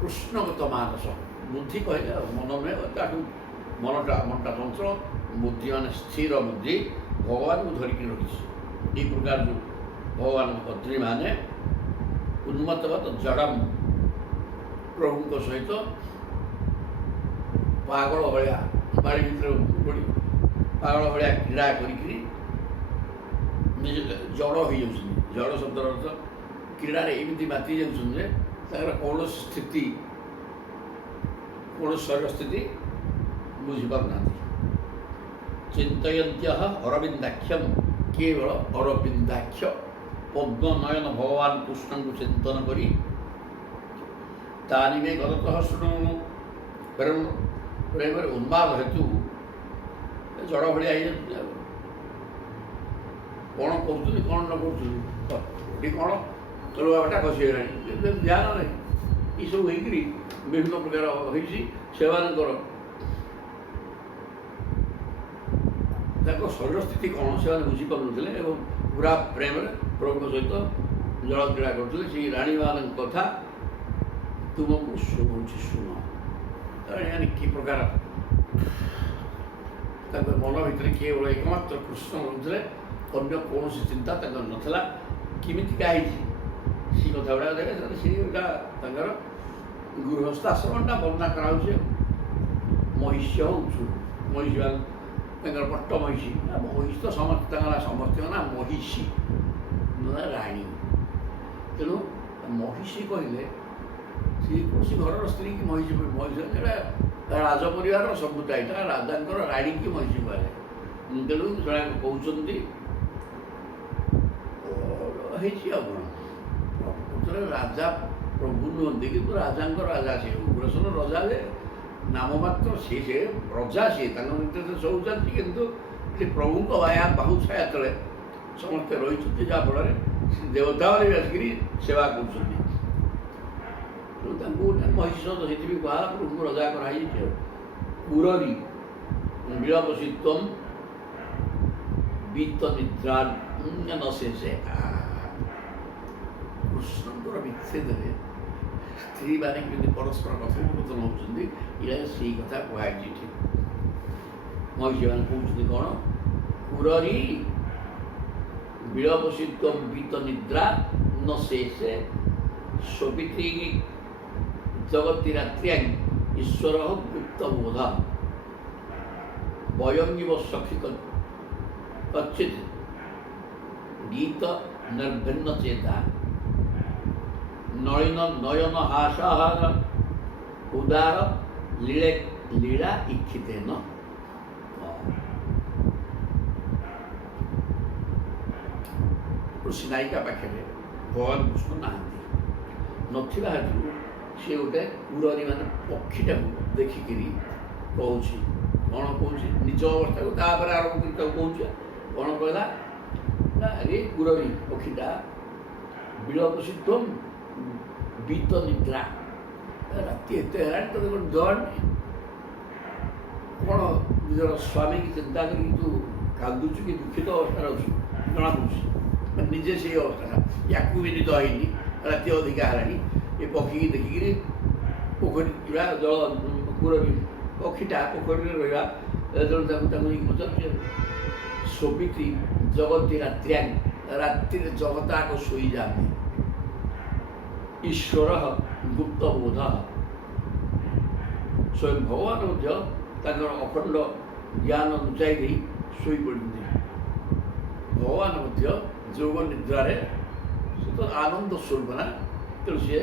କୃଷ୍ଣଗତ ମାନସ ବୁଦ୍ଧି କହିଲେ ମନ ନୁହେଁ, ତାଠୁ ମନଟା ଚଞ୍ଚଳ, ବୁଦ୍ଧି ମାନେ ସ୍ଥିର ବୁଦ୍ଧି ଭଗବାନଙ୍କୁ ଧରିକି ରଖିଛି। ଏହି ପ୍ରକାର ଯେଉଁ ଭଗବାନଙ୍କ ପତ୍ନୀମାନେ ଉନ୍ମତ୍ତବତ ଜଡ଼ମ୍ ପ୍ରଭୁଙ୍କ ସହିତ ପାଗଳ ଭଳିଆ ବାଡ଼ି ଭିତରେ ପଡ଼ି ପାଗଳ ଭଳିଆ କ୍ରୀଡ଼ା କରିକିରି ନିଜେ ଜଡ଼ ହୋଇଯାଉଛନ୍ତି। ଜଡ଼ ଶବ୍ଦର ଅର୍ଥ କ୍ରୀଡ଼ାରେ ଏମିତି ମାତି ଯାଉଛନ୍ତି ଯେ ତାଙ୍କର କୌଣସି ସ୍ଥିତି କୌଣସି ଶରୀର ସ୍ଥିତି ବୁଝିପାରୁନାହାନ୍ତି। ଚିନ୍ତୟନ୍ତ୍ୟ ଅରବିନ୍ଦାକ୍ଷମ କେବଳ ଅରବିନ୍ଦାକ୍ଷ ପଦ୍ମନୟନ ଭଗବାନ କୃଷ୍ଣଙ୍କୁ ଚିନ୍ତନ କରି ତାନିମେ ଗତତଃ ଶୃଣୁ ପ୍ରେମରେ ଉନ୍ମାଦ ହେତୁ ଜଡ଼ ଭଳିଆ ହେଇଯାଉଛି। ଆଉ କ'ଣ କରୁଛନ୍ତି କ'ଣ ନ କରୁଛନ୍ତି, ଏଠି କ'ଣ ଲୁଗାଟା ଖସିଗଲାଣି, ଧ୍ୟାନ ନାହିଁ। ଏସବୁ ହେଇକିରି ବିଭିନ୍ନ ପ୍ରକାର ହେଇଛି। ସେମାନଙ୍କର ତାଙ୍କ ଶରୀର ସ୍ଥିତି କ'ଣ ସେମାନେ ବୁଝିପାରୁନଥିଲେ ଏବଂ ପୁରା ପ୍ରେମରେ ପ୍ରଭୁଙ୍କ ସହିତ ଜଳ କ୍ରୀଡ଼ା କରୁଥିଲେ। ସେଇ ରାଣୀମାନଙ୍କ କଥା ତୁମକୁ ଶୁଣୁଛି ଶୁଣ। ରାଣୀମାନେ କି ପ୍ରକାର ତାଙ୍କ ମନ ଭିତରେ କେବଳ ଏକମାତ୍ର କୃଷ୍ଣ ରହୁଥିଲେ, ଅନ୍ୟ କୌଣସି ଚିନ୍ତା ତାଙ୍କର ନଥିଲା। କେମିତିକା ହେଇଛି ସେ କଥା ଗୁଡ଼ାକ ଦେଖେ ସେଇଟା ତାଙ୍କର ଗୃହସ୍ଥାଶ୍ରମଟା ବର୍ଣ୍ଣନା କରାହେଉଛି। ମହିଷ୍ୟ ହେଉଛୁ ମହିଷୀ ତାଙ୍କର ପଟ୍ଟ ମହିଷୀ ମହିଷୀ ତ ସମସ୍ତେ ତାଙ୍କର ସମସ୍ତଙ୍କ ନା ମହିଷୀ ନା ରାଣୀ। ତେଣୁ ମହିଷୀ କହିଲେ ସେ କୌଣସି ଘରର ସ୍ତ୍ରୀ କି ମହିଷୀ ଏଇଟା ରାଜ ପରିବାରର ସବୁଟା, ଏଇଟା ରାଜାଙ୍କର ରାଣୀ କି ମହିଷୀ କୁହାଯାଏ। ତେଣୁ ସେମାନେ କହୁଛନ୍ତି ହେଇଛି ଆଉ କ'ଣ ପ୍ରକୃତରେ ରାଜା ପ୍ରଭୁ ନୁହନ୍ତି, କିନ୍ତୁ ରାଜାଙ୍କ ରାଜା ସେ ଉଗ୍ରସେନ ରଜା ଯେ ନାମ ମାତ୍ର ସେ ରଜା ସିଏ ତାଙ୍କ ଭିତରେ ସବୁ ଚାଲିଛି, କିନ୍ତୁ ସେ ପ୍ରଭୁଙ୍କ ବାହୁ ଛାୟା ତଳେ ସମସ୍ତେ ରହିଛନ୍ତି, ଯାହାଫଳରେ ସେ ଦେବତାମାନେ ବି ଆସିକିରି ସେବା କରୁଛନ୍ତି। ତେଣୁ ତାଙ୍କୁ ମହିଷୀ ସେଥିପାଇଁ କୁହା ପ୍ରଭୁଙ୍କୁ ରଜା କରାଯାଇଛି। ଆଉ ପୁରରୀ ବିଳବସିତ୍ୱମ୍ ବିତ ନିଦ୍ରା ନ ଶେଷେ କୃଷ୍ଣଙ୍କର ବିଚ୍ଛେଦରେ ସ୍ତ୍ରୀମାନେ କେମିତି ପରସ୍ପର କଥୋପକଥନ ହେଉଛନ୍ତି, ଏଇଟା ସେଇ କଥା କୁହାଯାଇଛି। ଏଠି ମହିଷୀମାନେ କହୁଛନ୍ତି କ'ଣ ପୁରରୀ ବିଳବସିତ୍ୱମ୍ ବିତ ନିଦ୍ରା ନ ଶେଷେ स्वपित्री जगति रात्र्यां ईश्वर गुप्त बोध वयंगिव सखी कच्चित गीत निर्भिन्न चेता नलिन नयन हासाहार उदार लीले लीला इच्छितेन नायिका पाखे भगवान कृष्ण नहांती नथिबा हेतु सी गोटे उड़री मान पक्षीटा देखिक कौन कौन निज अवस्था को तापर आरम्भ कर कौन कौन कहला ना अरे उड़री पक्षीटा विलपसित्व बीत निद्रा राति एत है तो जड़ कौन निजर स्वामी की चिंता कर तू कांदुचु कि दुखित अवस्था जना पड़े निजे से अवस्था या भी निद है राति अधिका है ये पक्षी की देखिक पोखरी जल कुरबी पक्षीटा पोखरी रहा पचार स्वपित्री जगती रात्र्यां राति जगता को शोई जाते ईश्वर गुप्त बोध स्वयं भगवान अखंड ज्ञान लुचाई शोई पड़ते भगवान जोग निद्रारे तो आनंद स्वरूप ना तेणु सी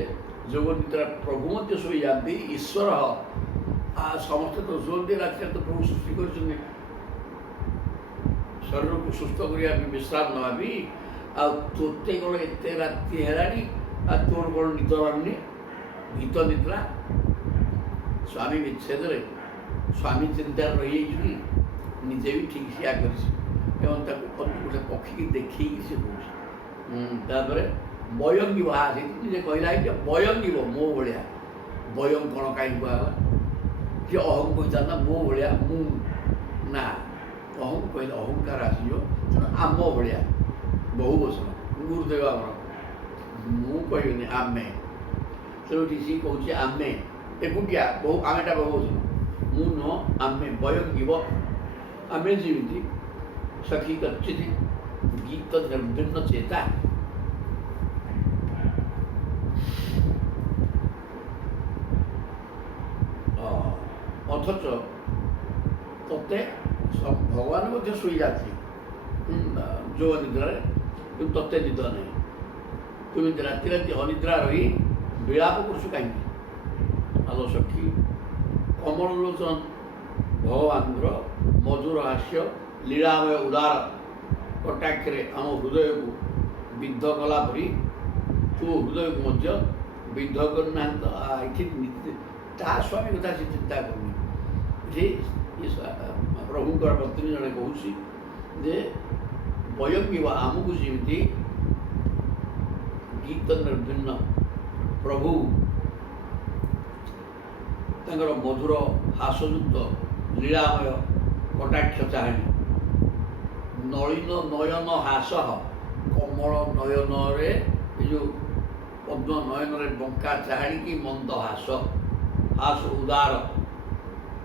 जोग निद्रा प्रभु शोई जाती ईश्वर समस्त तो जोर राति तो प्रभु सृष्टि कर शरीर को सुस्थ करने विश्राम ना भी आते कौन एत राति है तोर कौन निद मानी गीत निद्रा स्वामी विच्छेद स्वामी चिंता रही निजे भी ठीक से कर गोटे पक्षी की देखी सी कहूँ बयंगिव निजे कहला बयंगिव मो भाया बयं कौन कहीं कहला कि अहम कहता मो भाया मु ना अहम कहले अहंकार आसो आम भाया बहु वचन गुरुदेव आम मु कहनी आमे तेणु सी कौच आमे एकुटिया बहु आमेटा बहु वचन मु नुह आमे बयंगिव आमे जीवित सखी कच्चित गीत निर्भिन्न चेता अथच ते भगवान शोई जाती जो निद्रा कि ते निद नहीं तुम राति राति अनिद्रा रही विलाप कर कहीं आलो सखी कमल लोचन भगवान मधुर हास्य लीलामय उदार कटाक्षरे आम हृदय को विद्ध कलापरी तो हृदय को विद्ध करना ता स्वामी कथा से चिंता करनी प्रभुंर पत्नी जड़े कहूँ वयंगिव आमको जमी गीत निर्भिन्न प्रभु मधुर हासयुक्त लीलामय कटाक्ष चाहणी नलिन नयन हास कमल नयन जो पद्म नयन बंका चाहणी की मंद हास हास उदार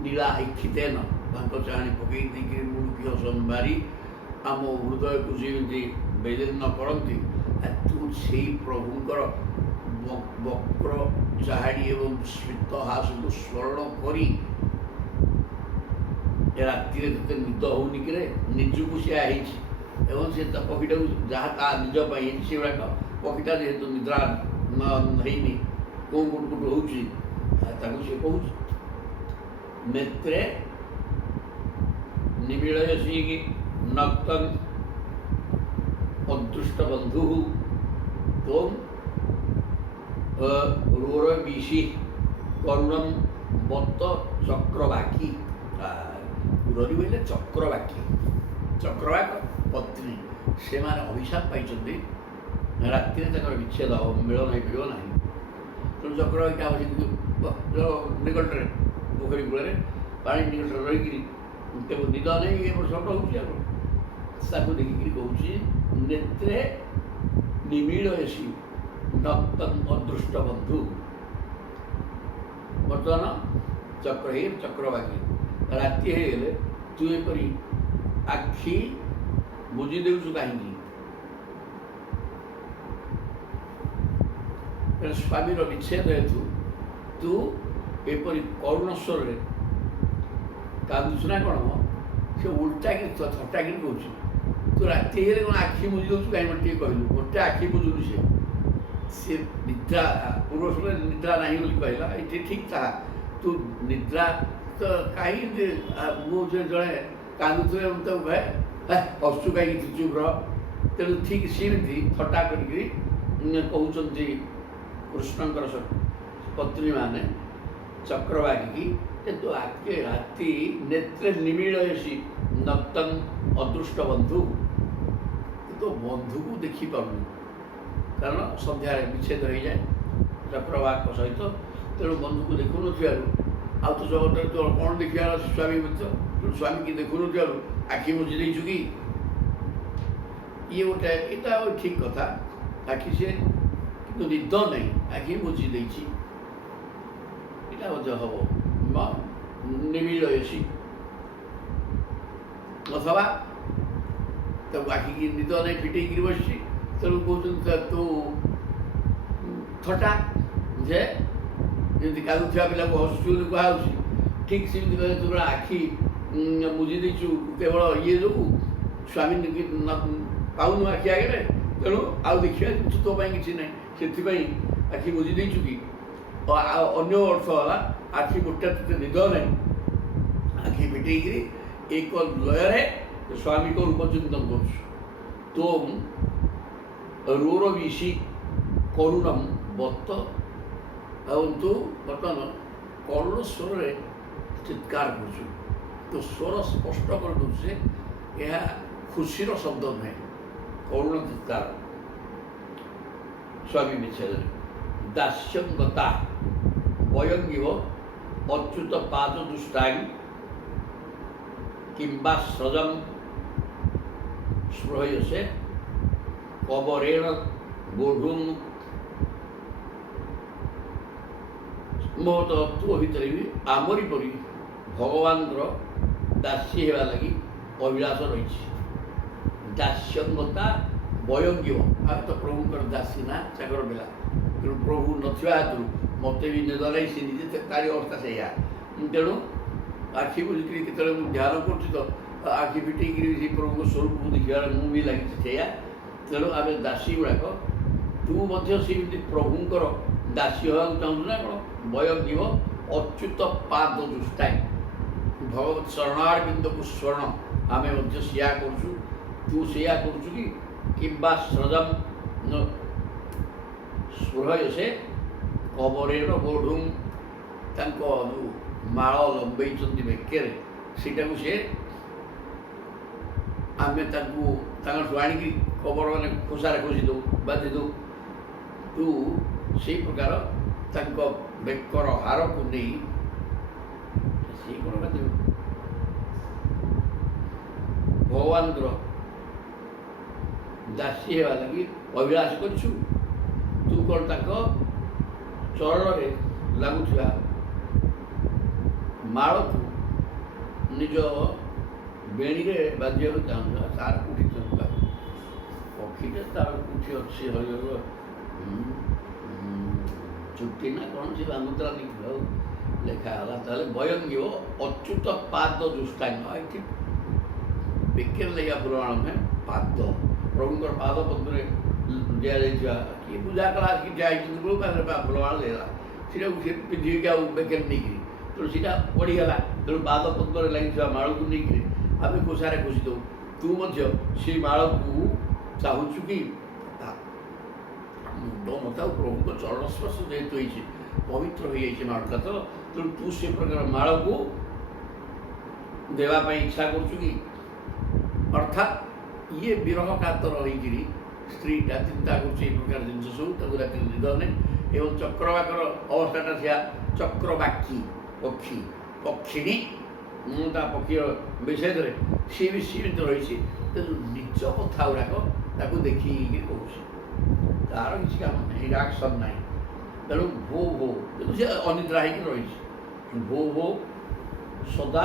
नीला इच्छितेन चाहणी पकई देखिए मुड़की संबारी आम हृदय को जमी बेदीर्ण करती तू से प्रभुंर वक्र चाहणी एवं स्मित हास को स्मरण करी राति निद होनी कि निजक सी पक्षीटा जहाँ निज से गुड़ाक पक्षीटा जेहेतु निद्रा नहीं कौ गुटगुट हो सी कहूँ नेत्रे निमीलयसी नक्तन अदृष्ट बंधु तोम रोरबीशी करुणम बत्त चक्रवाकी रोरी बोले चक्रवाक पत्नी से माने अभिशाप पाई राति विच्छेद मिलन हो ना तेणु चक्रवाकीटा निकट में पोखरी कूल पा निकट रही निद नहीं ये सट हो देखिक कहूँ नेत्रे निमीलयसी नक्तन अदृष्ट बंधु बर्तमान चक्रहीर चक्रवाकी राति होगले तू एपरी आखि बुझी देचु कहीं ତେଣୁ ସ୍ୱାମୀର ବିଚ୍ଛେଦ ହେତୁ ତୁ ଏପରି କରୁଣ ସ୍ୱରରେ କାନ୍ଦୁଛୁ ନା କ'ଣ? ସେ ଉଲ୍ଟାକି ଥଟ୍ଟାକିରି କହୁଛି। ତୁ ରାତି ହେଇଗଲେ କ'ଣ ଆଖି ବୁଜି ଦେଉଛୁ? କାହିଁକି ମୋତେ ଟିକେ କହିଲୁ। ଗୋଟେ ଆଖି ବୁଝୁନି ସେ ନିଦ୍ରା ପୂର୍ବ ସମୟରେ ନିଦ୍ରା ନାହିଁ ବୋଲି କହିଲା, ଏଠି ଠିକ୍ ତାହା। ତୁ ନିଦ୍ରା ତ କାହିଁକି ମୁଁ ଜଣେ କାନ୍ଦୁଥିଲେ ମୁଁ ତାକୁ କହେ ହସୁ କାହିଁକି ଚୁପ୍ ରହ। ତେଣୁ ଠିକ୍ ସେମିତି ଥଟ୍ଟା କରିକିରି କହୁଛନ୍ତି କୃଷ୍ଣଙ୍କର ପତ୍ନୀମାନେ ଚକ୍ରବାକୀକି ଯେ ତୁ ଆଗେ ରାତି ନେତ୍ରେ ନିମିଳୟସି ନକ୍ତନ୍ ଅଦୃଷ୍ଟ ବନ୍ଧୁ, ତୋ ବନ୍ଧୁକୁ ଦେଖିପାରୁନି କାରଣ ସନ୍ଧ୍ୟାରେ ବିଚ୍ଛେଦ ହୋଇଯାଏ ଚକ୍ରବାକ ସହିତ। ତେଣୁ ବନ୍ଧୁକୁ ଦେଖୁନଥିବାରୁ ଆଉ ତ ଜଗତରେ ତୋର କ'ଣ ଦେଖିବାର ଅଛି ସ୍ୱାମୀ ମଧ୍ୟ। ତେଣୁ ସ୍ୱାମୀକି ଦେଖୁନଥିବାରୁ ଆଖି ବୁଜି ଦେଇଛୁ କି? ଇଏ ଗୋଟେ ଏଇଟା ଠିକ୍ କଥା। ଆଖି ସେ କିନ୍ତୁ ନିଦ ନାହିଁ, ଆଖି ବୁଜି ଦେଇଛି, ଏଇଟା ମଧ୍ୟ ହେବ ନିମିଳୟସି। ଅଥବା ତାକୁ ଆଖିକି ନିଦ ନାହିଁ ଫିଟେଇକିରି ବସିଛି, ତେଣୁ କହୁଛନ୍ତି ତୁ ଥଟ୍ଟା ଯେ ଯେମିତି କାନ୍ଦୁଥିବା ପିଲାକୁ ହସୁଛୁ ବୋଲି କୁହାହେଉଛି, ଠିକ୍ ସେମିତି କହିଲେ ତୁ ଆଖି ବୁଜି ଦେଇଛୁ କେବଳ ଇଏ ଯୋଗୁଁ ସ୍ୱାମୀ ପାଉନୁ ଆଖି ଆଗରେ, ତେଣୁ ଆଉ ଦେଖିବା ଜିନିଷ ତୋ ପାଇଁ କିଛି ନାହିଁ, ସେଥିପାଇଁ ଆଖି ବୁଜି ଦେଇଛୁ କି? ଅନ୍ୟ ଅର୍ଥ ହେଲା ଆଖି ଗୋଟେ ତୋତେ ନିଦ ନାହିଁ, ଆଖି ଫିଟେଇକିରି ଏକ ଲୟରେ ସ୍ୱାମୀଙ୍କ ରୂପ ଚିନ୍ତନ କରୁଛୁ। ତୋମ ରୋରବିଷି କରୁଣମ ବତ, ଆଉ ତୁ ବର୍ତ୍ତମାନ କରୁଣ ସ୍ୱରରେ ଚିତ୍କାର କରୁଛୁ। ତୋ ସ୍ୱର ସ୍ପଷ୍ଟ କରିଦେଉଛୁ ଯେ ଏହା ଖୁସିର ଶବ୍ଦ ନୁହେଁ, କରୁଣ ଚିତ୍କାର। ସ୍ୱାମୀ ବିଚ୍ଛେଦରେ ଦାସ୍ୟଙ୍ଗତା ବୟଙ୍ଗିବ ଅଚ୍ୟୁତ ପାଦ ଦୁଷ୍ଟାଙ୍ଗି କିମ୍ବା ସ୍ରଜମ୍ ସ୍ପୃହୟସେ କବରେଣ ବୋଢୁଂ। ମୋ ତତ୍ଵ ଭିତରେ ବି ଆମରି ପରି ଭଗବାନଙ୍କର ଦାସୀ ହେବା ଲାଗି ଅଭିଳାଷ ରହିଛି। ଦାସ୍ୟଙ୍ଗତା ବୟଙ୍ଗିବ, ଆମେ ତ ପ୍ରଭୁଙ୍କର ଦାସୀ ନା ଚାକର ପିଲା, ତେଣୁ ପ୍ରଭୁ ନଥିବା ହେତୁ ମୋତେ ବି ନିଦ ନାହିଁ, ସେ ନିଜେ ତାରି ଅବସ୍ଥା ସେଇଆ। ତେଣୁ ଆଖି ବୁଲିକିରି କେତେବେଳେ ମୁଁ ଧ୍ୟାନ କରୁଛି ତ ଆଖି ଫିଟେଇକିରି ସେ ପ୍ରଭୁଙ୍କ ସ୍ୱରୂପକୁ ଦେଖିବାର ମୁଁ ବି ଲାଗିଛି ସେଇଆ। ତେଣୁ ଆମେ ଦାସୀ ଗୁଡ଼ାକ, ତୁ ମଧ୍ୟ ସେମିତି ପ୍ରଭୁଙ୍କର ଦାସୀ ହେବାକୁ ଚାହୁଁଛୁ ନା କ'ଣ? ବୟଙ୍ଗିବ ଅଚ୍ୟୁତ ପାଦ ଦୁଷ୍ଟାଙ୍ଗି, ଭଗବତ ଶରଣାରବିନ୍ଦକୁ ସ୍ମରଣ ଆମେ ମଧ୍ୟ ସେଇଆ କରୁଛୁ। ତୁ ସେଇଆ କରୁଛୁ କି? କିମ୍ବା ସ୍ରଜମ୍ ସ୍ପୃହୟସେ କବରେଣ ବୋଢୁଂ, ତାଙ୍କ ଯେଉଁ ମାଳ ଲମ୍ବେଇଛନ୍ତି ବେକରେ ସେଇଟାକୁ ସେ ଆମେ ତାଙ୍କୁ ତାଙ୍କଠୁ ଆଣିକି କବର ମାନେ ଖୋସାରେ ଖୋସି ଦେଉ, ବାନ୍ଧି ଦେଉ। ତୁ ସେଇ ପ୍ରକାର ତାଙ୍କ ବେକର ହାରକୁ ନେଇ ସେଇ କ'ଣ ବାନ୍ଧିବୁ? ଭଗବାନଙ୍କର ଦାସୀ ହେବା ଲାଗି ଅଭିଳାଷ କରିଛୁ। ତୁ କ'ଣ ତାଙ୍କ ଚରଣରେ ଲାଗୁଥିବା ମାଳକୁ ନିଜ ବେଣୀରେ ବାନ୍ଧିବାକୁ ଚାହୁଁଛ? ତାର କୋଉଠି ପକ୍ଷୀଟା ତାର କୋଉଠି ଅଛି ହରିହର ଚୁଟି ନା କ'ଣ ସେ ବାନ୍ଧୁଥିଲା ଦେଖିବ ଲେଖା ହେଲା। ତାହେଲେ ବୟଙ୍ଗିବ ଅଚ୍ୟୁତ ପାଦ ଦୁଷ୍ଟାଙ୍ଗ, ଏଠି ବେକରେ ଲେଖା ଫୁଲମାଳ ନୁହେଁ, ପାଦ ପ୍ରଭୁଙ୍କର ପାଦ ପଦ୍ମରେ ଦିଆଯାଇଥିବା କିଏ ପୂଜା କଲା କି ଯାଇଛନ୍ତି ପ୍ରଭୁ ପାଖରେ ଫୁଲମାଳ ଦେଇଦେଲା, ସେଇଟାକୁ ସେ ପିନ୍ଧିକି ଆଉ ବେକରେ ନେଇକିରି, ତେଣୁ ସେଇଟା ପଡ଼ିଗଲା। ତେଣୁ ପାଦ ପଦ୍ମରେ ଲାଗିଥିବା ମାଳକୁ ନେଇକିରି ଆମେ ଖୋସାରେ ଖୋସି ଦେଉ। ତୁ ମଧ୍ୟ ସେଇ ମାଳକୁ ଚାହୁଁଛୁ କି? ମୁଣ୍ଡ ମତା ପ୍ରଭୁଙ୍କ ଚରଣ ସ୍ପର୍ଶ ଯେହେତୁ ହେଇଛି, ପବିତ୍ର ହୋଇଯାଇଛି ମାଳଟା, ତ ତେଣୁ ତୁ ସେ ପ୍ରକାର ମାଳକୁ ଦେବା ପାଇଁ ଇଚ୍ଛା କରୁଛୁ କି? ଅର୍ଥାତ୍ ଇଏ ବିରହ କାତର ହେଇକିରି ସ୍ତ୍ରୀଟା ଚିନ୍ତା କରୁଛି ଏଇ ପ୍ରକାର ଜିନିଷ ସବୁ, ତାକୁ ରାତିରେ ନିଦ ନାହିଁ। ଏବଂ ଚକ୍ରବାକର ଅବସ୍ଥାଟା ସେଆ, ଚକ୍ରବାକୀ ପକ୍ଷୀ, ପକ୍ଷିଣୀ ତା ପକ୍ଷୀର ବିଷୟରେ ସିଏ ବି ସୀମିତ ରହିଛି। ତେଣୁ ନିଜ କଥା ଗୁଡ଼ାକ ତାକୁ ଦେଖିକି କହୁଛି, ତାର କିଛି କାମ ନାହିଁ, ରିଆକ୍ସନ୍ ନାହିଁ। ତେଣୁ ଭୋ ଭୋ, କିନ୍ତୁ ସେ ଅନିଦ୍ରା ହେଇକି ରହିଛି। ଭୋ ଭୋ ସଦା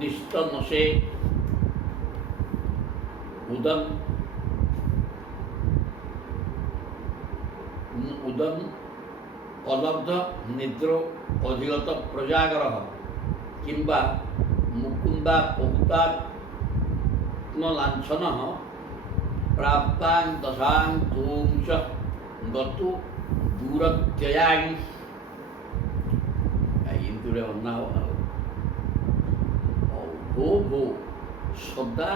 ନିସ୍ତ ନଶେ ଉଦନ उदन् अलब्ध निद्रो अधिगत प्रजागर किंबा मुकुंदा बहुतात्मलांछन प्राप्तां दशां तूं च गतु दूरत्ययां इंतुरे वन्ना भो भो सदा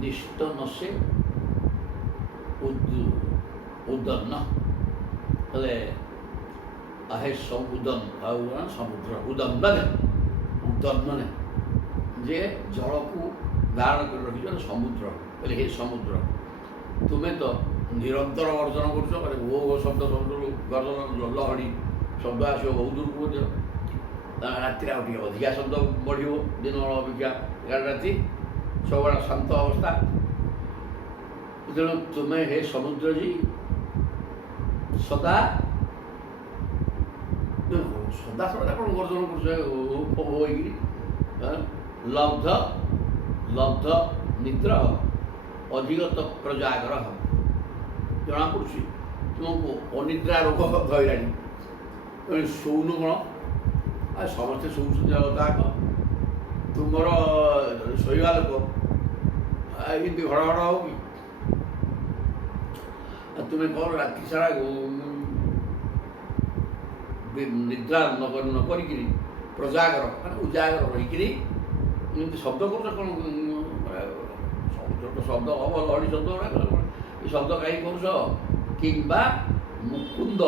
निष्ठन से उदन्न आहे उदन समुद्र उदन्न उदन्न जे जल को धारण कर रखी समुद्र हे समुद्र तुम्हें तो निरंतर गर्जन कर वो शब्द समुद्र गर्जन लहड़ी शब्द आसो बहुत दूर को राति अधिका शब्द बढ़ दिन अपेक्षा राति सब शांत अवस्था तेणु तुम्हें हे समुद्र जी सदा सदा सदा कौन गर्जन कर लब्ध लब्ध निद्रा अधिगत प्रजागर जना पड़ी तुमको अनिद्रा रोग धरलानी शोन कौन समस्ते शोक तुम शोवा लोक एमती घड़घड़ हो कि तुम्हें कौन राति सारा निद्रा न करी प्रजागर माने उजागर रही शब्द कर शब्द हम लड़ी शब्द ये शब्द कहीं कर किंबा मुकुंद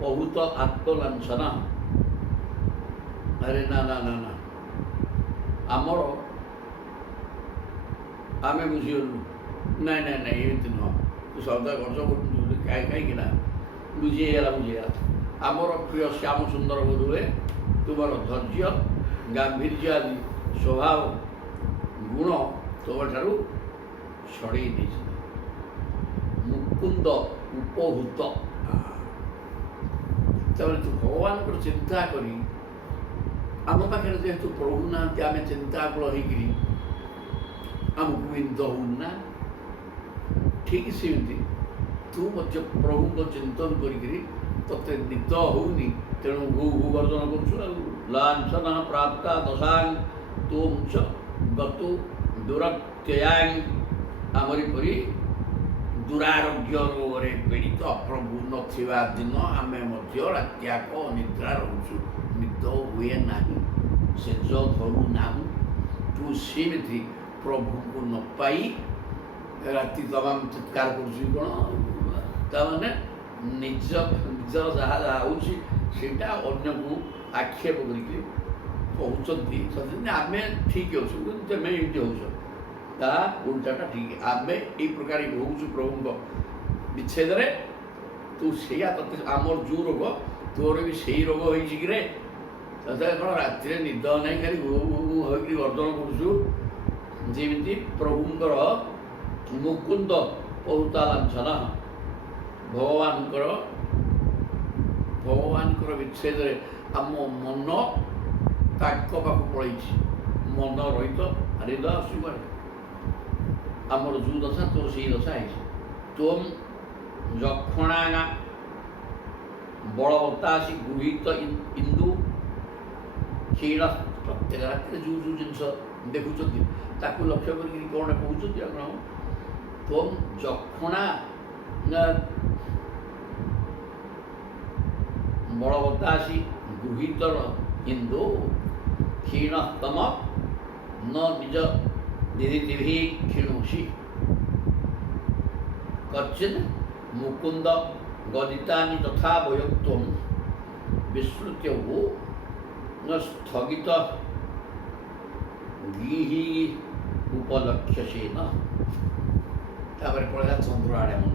बहुत आत्मलांछना अरे ना ना ना ना आमर आम बुझीगलु ना ना ना एमती नुह तू शब्द कर कहीं बुझीगला आमर प्रिय श्याम सुंदर बोधुए तुम धैर्य गांभीर्य आदि स्वभाव गुण तुम ठारू छड़े मुकुंद उपहूत तु भगवान चिंता करी आम पाखे जेहेतु प्रभु ना आम चिंताकुल होगी आमको निद होना ठीक सेमती तू प्रभु को चिंतन करी तोते निद होनी तेणु भू भू गर्जन करुलांछन प्राप्त दशां तों च गतु दुरत्ययां आमरी परी दुरारोग्य रोग पीड़ित प्रभु नथिबा दिन आमे मध्य रात्याक निद्रा रोचु निद हुए ना सेज धरू ना तू सेमती प्रभु को न पाई राति तमाम चित्कार कर निज निज जहाँ जहाँ होटा अन्न को आक्षेप करके कहते आम ठीक अच्छे तुम एमती हो उल्टाटा ठीक आम ये प्रकार रोचु प्रभु विच्छेद तू से आमर जो रोग तोर भी से रोग होगी कौन राति निद ना खाली घू घू घू होगी गर्जन करमी प्रभुंर मुकुंद बहुता लांछन भगवान विच्छेद आम मन ताक पाक पलि मन रहित हृदय आसुबार आमर जो दशा तोर से दशा है तुम जक्षणा बलवत्तासी गृहीत इंदु क्षीण प्रत्येक राति जो जो जिन देखुं ताकू लक्ष्य कर कौन कहते तुम जक्षणा बलवत्तासी गृहीत इंदु क्षीणतम न निज निधि क्षीणुषि कच्चिन मुकुंद गदितानि तथा वयत्वं विस्मृत्य न स्थगित गीहि उपलक्ष्यसेन तापर पड़ा चंद्र आड़े मन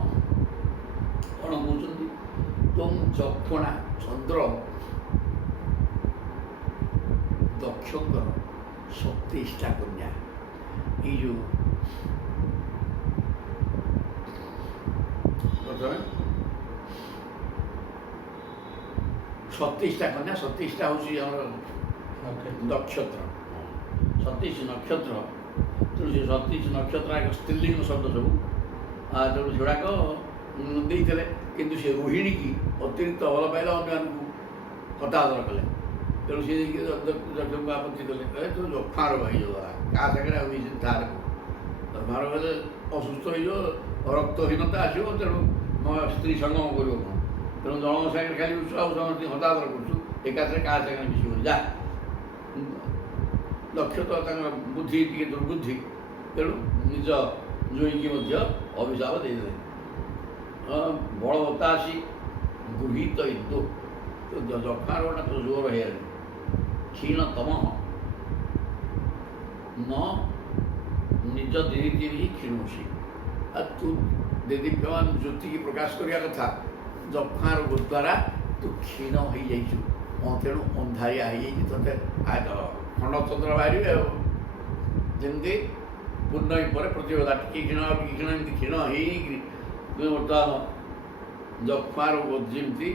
कौन कहते तुम जक्षणा चंद्र दक्षकर 27टा कन्या ये जो प्रथम 27टा कन्या 27टा हूँ नक्षत्र 27 नक्षत्र तेणु से 27 नक्षत्र एक स्त्रीलिंग शब्द सब तेणु जोड़ाक ଦେଇଥିଲେ, କିନ୍ତୁ ସେ ରୋହିଣୀକି ଅତିରିକ୍ତ ଭଲ ପାଇଲା, ଅନ୍ୟମାନଙ୍କୁ ହତାଦର କଲେ। ତେଣୁ ସେ ଯାଇକି ଯକ୍ଷଙ୍କୁ ଆପତ୍ତି କଲେ, କହିଲେ ତୁ ଯକ୍ଷାର ହେଇଯିବ, କାହା ସାଙ୍ଗରେ ଆଉ ନେଇଛନ୍ତି ତାହାର ଯକ୍ଷାର ହେଲେ ଅସୁସ୍ଥ ହେଇଯିବ, ରକ୍ତହୀନତା ଆସିବ, ତେଣୁ ମୋ ସ୍ତ୍ରୀ ସଙ୍ଗମ କରିବ କ'ଣ? ତେଣୁ ଜଣଙ୍କ ସାଙ୍ଗରେ ଖାଲି ମିଶୁ, ଆଉ ସମସ୍ତେ ହତାଦର କରୁଛୁ, ଏକାଥରେ କାହା ସାଙ୍ଗରେ ମିଶିବନି, ଯା। ଲକ୍ଷ୍ୟ ତ ତାଙ୍କର ବୁଦ୍ଧି ଟିକେ ଦୁର୍ବୁଦ୍ଧି, ତେଣୁ ନିଜ ଜୋଇଁକି ମଧ୍ୟ ଅଭିଶାପ ଦେଇଦେଲେ। ବଳବତ୍ତା ଆସି ଗୃହୀତ ଇନ୍ଦୁ, ଯକ୍ଷାର ଗୋଟା ତ ଜୋର ହେଇଗଲେ, କ୍ଷୀଣତମ ନ ନିଜ ଦିଦିକି କ୍ଷୀଣୁଛି। ଆଉ ତୁ ଦେଦୀପ୍ୟମାନ ଜ୍ୟୋତିକି ପ୍ରକାଶ କରିବା କଥା, ଯକ୍ଷା ରୋଗ ଦ୍ୱାରା ତୁ କ୍ଷୀଣ ହେଇଯାଇଛୁ, ତେଣୁ ଅନ୍ଧାରିଆ ହେଇଯାଇଛି, ତୋତେ ଖଣ୍ଡଚନ୍ଦ୍ର ବାହାରିବେ ଆଉ। ଯେମିତି ପୂର୍ଣ୍ଣମୀ ପରେ ପ୍ରତିଭା ଟିକେ କ୍ଷୀଣ ଆଉ ଟିକେ କ୍ଷୀଣ, ଏମିତି କ୍ଷୀଣ ହେଇକିରି ତୁମେ ବର୍ତ୍ତମାନ ଯକ୍ଷା ରୋଗ ଯେମିତି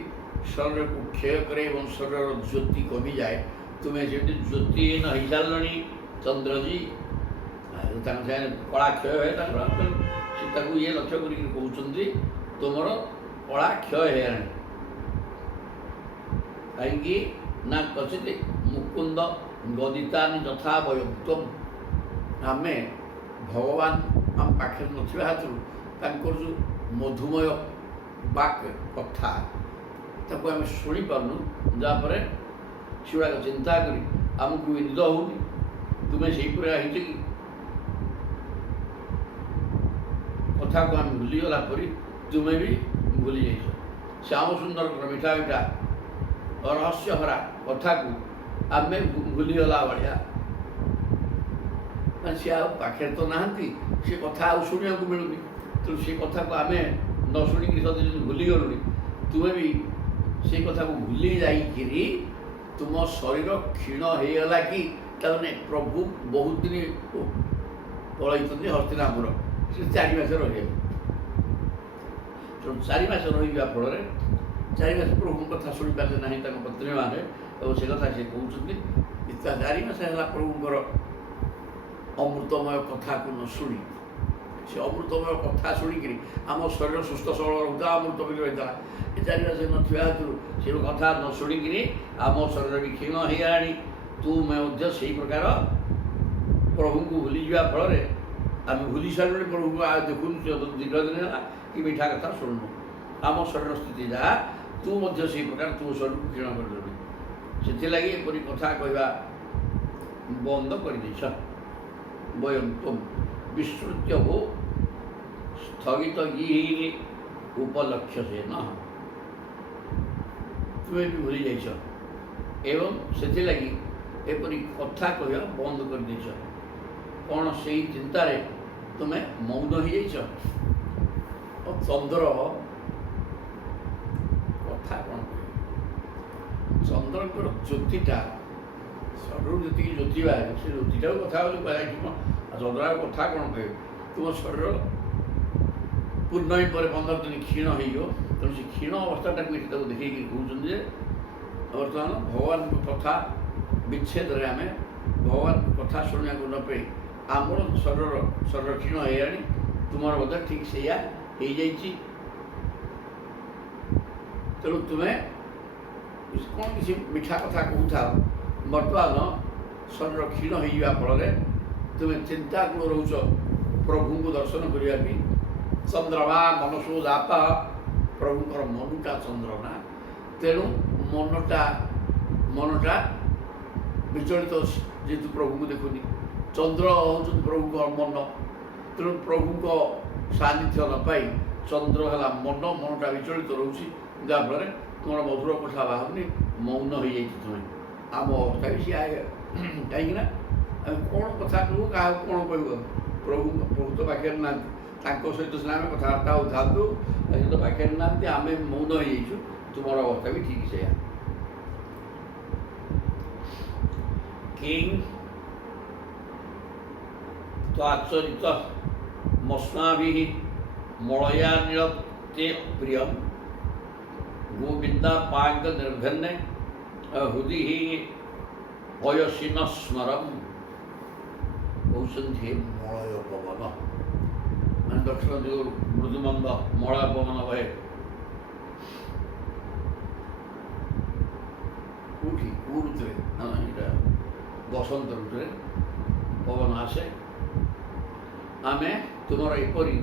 ଶରୀରକୁ କ୍ଷୟ କରେ ଏବଂ ଶରୀରର ଜ୍ୟୋତି କମିଯାଏ, ତୁମେ ସେମିତି ଜ୍ୟୋତିହୀନ ହେଇସାରିଲଣି ଚନ୍ଦ୍ରଜୀ। ତାଙ୍କ ସାଙ୍ଗେ କଳା କ୍ଷୟ ହୁଏ ତାଙ୍କର, ସେ ତାକୁ ଇଏ ଲକ୍ଷ୍ୟ କରିକି କହୁଛନ୍ତି ତୁମର କଳା କ୍ଷୟ ହେଇଗଲାଣି। କାହିଁକି ନା କଚିତ ମୁକୁନ୍ଦ ଗଦିତାନି ଯଥା ବୟକ୍ତମ୍, ଆମେ ଭଗବାନ ଆମ ପାଖରେ ନଥିବା ହେତୁ ତାଙ୍କର ଯେଉଁ ମଧୁମୟ ବାକ୍ କଥା ତାକୁ ଆମେ ଶୁଣିପାରୁନୁ, ଯାହାଫଳରେ ସେଗୁଡ଼ାକ ଚିନ୍ତା କରି ଆମକୁ ବି ନିଦ ହେଉନି। ତୁମେ ସେଇପରି ହେଇଛ କି କଥାକୁ ଆମେ ଭୁଲିଗଲା ପରି ତୁମେ ବି ଭୁଲି ଯାଇଛ। ଶ୍ୟାମ ସୁନ୍ଦରଙ୍କର ମିଠା ମିଠା ରହସ୍ୟଭରା କଥାକୁ ଆମେ ଭୁଲିଗଲା ଭଳିଆ, ସେ ଆଉ ପାଖରେ ତ ନାହାନ୍ତି, ସେ କଥା ଆଉ ଶୁଣିବାକୁ ମିଳୁନି। ତେଣୁ ସେ କଥାକୁ ଆମେ ନ ଶୁଣିକି ଯଦି ଭୁଲିଗଲୁଣି, ତୁମେ ବି ସେ କଥାକୁ ଭୁଲି ଯାଇକିରି ତୁମ ଶରୀର କ୍ଷୀଣ ହେଇଗଲା କି? ତାମାନେ ପ୍ରଭୁ ବହୁତ ଦିନ ପଳାଇଛନ୍ତି ହସ୍ତିନାପୁର, ସେ 4 ମାସ ରହିବେ। ତେଣୁ 4 ମାସ ରହିଯିବା ଫଳରେ 4 ମାସ ପ୍ରଭୁଙ୍କ କଥା ଶୁଣିପାରିଲେ ନାହିଁ ତାଙ୍କ ପତ୍ନୀମାନେ, ଏବଂ ସେ କଥା ସେ କହୁଛନ୍ତି 4 ମାସ ହେଲା ପ୍ରଭୁଙ୍କର ଅମୃତମୟ କଥାକୁ ନ ଶୁଣି, ସେ ଅମୃତମୟ କଥା ଶୁଣିକିରି ଆମ ଶରୀର ସୁସ୍ଥ ସବଳ ରହୁଥିଲା, ଅମୃତ ବୋଲି ରହିଥିଲା। ଏ 4 ମାସ ନଥିବା ହେତୁ ସେ କଥା ନ ଶୁଣିକିରି ଆମ ଶରୀର ବି କ୍ଷୀଣ ହେଇଗଲାଣି। ତୁମେ ମଧ୍ୟ ସେଇ ପ୍ରକାର ପ୍ରଭୁଙ୍କୁ ଭୁଲିଯିବା ଫଳରେ ଆମେ ଭୁଲି ସାରିଲୁଣି, ପ୍ରଭୁଙ୍କୁ ଆଉ ଦେଖୁନୁ, ଦୀର୍ଘ ଦିନ ହେଲା କି ମିଠା କଥା ଶୁଣୁନୁ। ଆମ ଶରୀର ସ୍ଥିତି ଯାହା, ତୁ ମଧ୍ୟ ସେଇ ପ୍ରକାର ତୁ ଶରୀରକୁ କ୍ଷୀଣ କରିଦେଲୁ। ସେଥିଲାଗି ଏପରି କଥା କହିବା ବନ୍ଦ କରିଦେଇଛ। ବୟଂ ତୁମ ବିସ୍ତୃତ୍ୟ ହୋ ସ୍ଥଗିତ ଗିରି ଉପଲକ୍ଷ୍ୟ ସେ ନ, ତୁମେ ବି ଭୁଲି ଯାଇଛ ଏବଂ ସେଥିଲାଗି ଏପରି କଥା କହିବା ବନ୍ଦ କରିଦେଇଛ। କ'ଣ ସେଇ ଚିନ୍ତାରେ ତୁମେ ମୌନ ହେଇଯାଇଛ? ଚନ୍ଦ୍ର କଥା କ'ଣ କହିବ? ଚନ୍ଦ୍ରଙ୍କର ଜ୍ୟୋତିଟା ଶରୀରରୁ ଯେତିକି ଜ୍ୟୋତି ବାହାରେ, ସେ ଜ୍ୟୋତିଟାକୁ କଥା ବୋଲି କୁହାଯାଇଛି। ଚନ୍ଦ୍ରର କଥା କ'ଣ କହିବ? ତୁମ ଶରୀର ପୂର୍ଣ୍ଣମୀ ପରେ 15 ଦିନ କ୍ଷୀଣ ହେଇଯିବ। ତେଣୁ ସେ କ୍ଷୀଣ ଅବସ୍ଥାଟାକୁ ଏଠି ତାକୁ ଦେଖେଇକି କହୁଛନ୍ତି ଯେ ବର୍ତ୍ତମାନ ଭଗବାନଙ୍କ କଥା ବିଚ୍ଛେଦରେ ଆମେ ଭଗବାନଙ୍କ କଥା ଶୁଣିବାକୁ ନ ପାଇ ଆମର ଶରୀର କ୍ଷୀଣ ହେଇଗଲାଣି, ତୁମର ମଧ୍ୟ ଠିକ୍ ସେଇଆ ହେଇଯାଇଛି। ତେଣୁ ତୁମେ କ'ଣ କିଛି ମିଠା କଥା କହୁଥାଅ, ବର୍ତ୍ତମାନ ଶରୀର କ୍ଷୀଣ ହେଇଯିବା ଫଳରେ ତୁମେ ଚିନ୍ତାକୁଳ ରହୁଛ ପ୍ରଭୁଙ୍କୁ ଦର୍ଶନ କରିବା ପାଇଁ। ଚନ୍ଦ୍ରମା ମନସୁ ଜାତ, ପ୍ରଭୁଙ୍କର ମନୁଟା ଚନ୍ଦ୍ର ନା, ତେଣୁ ମନଟା ବିଚଳିତ, ଯେହେତୁ ପ୍ରଭୁଙ୍କୁ ଦେଖୁନି। ଚନ୍ଦ୍ର ହେଉଛନ୍ତି ପ୍ରଭୁଙ୍କ ମନ, ତେଣୁ ପ୍ରଭୁଙ୍କ ସାନ୍ନିଧ୍ୟ ନ ପାଇ ଚନ୍ଦ୍ର ହେଲା ମନଟା ବିଚଳିତ ରହୁଛି, ଯାହାଫଳରେ ତୁମର ମଧୁର କଥା ବାହାରୁନି, ମୌନ ହେଇଯାଇଛି ତୁମେ। ଆମ ଅବସ୍ଥା ବି ସିଏ କାହିଁକିନା ଆମେ କ'ଣ କଥା କହିବୁ, କାହାକୁ କ'ଣ କହିବୁ? ପ୍ରଭୁ ତ ପାଖରେ ନାହାନ୍ତି, ତାଙ୍କ ସହିତ ସିନା ଆମେ କଥାବାର୍ତ୍ତା ହେଉଥାନ୍ତୁ, ସେ ତ ପାଖରେ ନାହାନ୍ତି, ଆମେ ମୌନ ହେଇଯାଇଛୁ। ତୁମର ଅବସ୍ଥା ବି ଠିକ୍ ସେଇଆ। କିଂ ତ୍ୱାଚରିତ ମସ୍ମାଭିଃ ମଳୟା ନୀଳତେ ପ୍ରିୟମ୍ ଗୋବିନ୍ଦା ପାଙ୍ଗ ନିର୍ଭନ୍ନେ ହୃଦି ଅୟସିନ ସ୍ମରମ୍। କହୁଛନ୍ତି ମଳୟ ପବନ, ମାନେ ଦକ୍ଷିଣ ଦିଗରୁ ମୃଦୁମନ୍ଦ ମଳୟ ପବନ ବହେ। କୋଉଠି କୋଉ ଋତୁରେ? ଏଇଟା ବସନ୍ତ ଋତୁରେ ପବନ ଆସେ। ଆମେ ତୁମର ଏପରି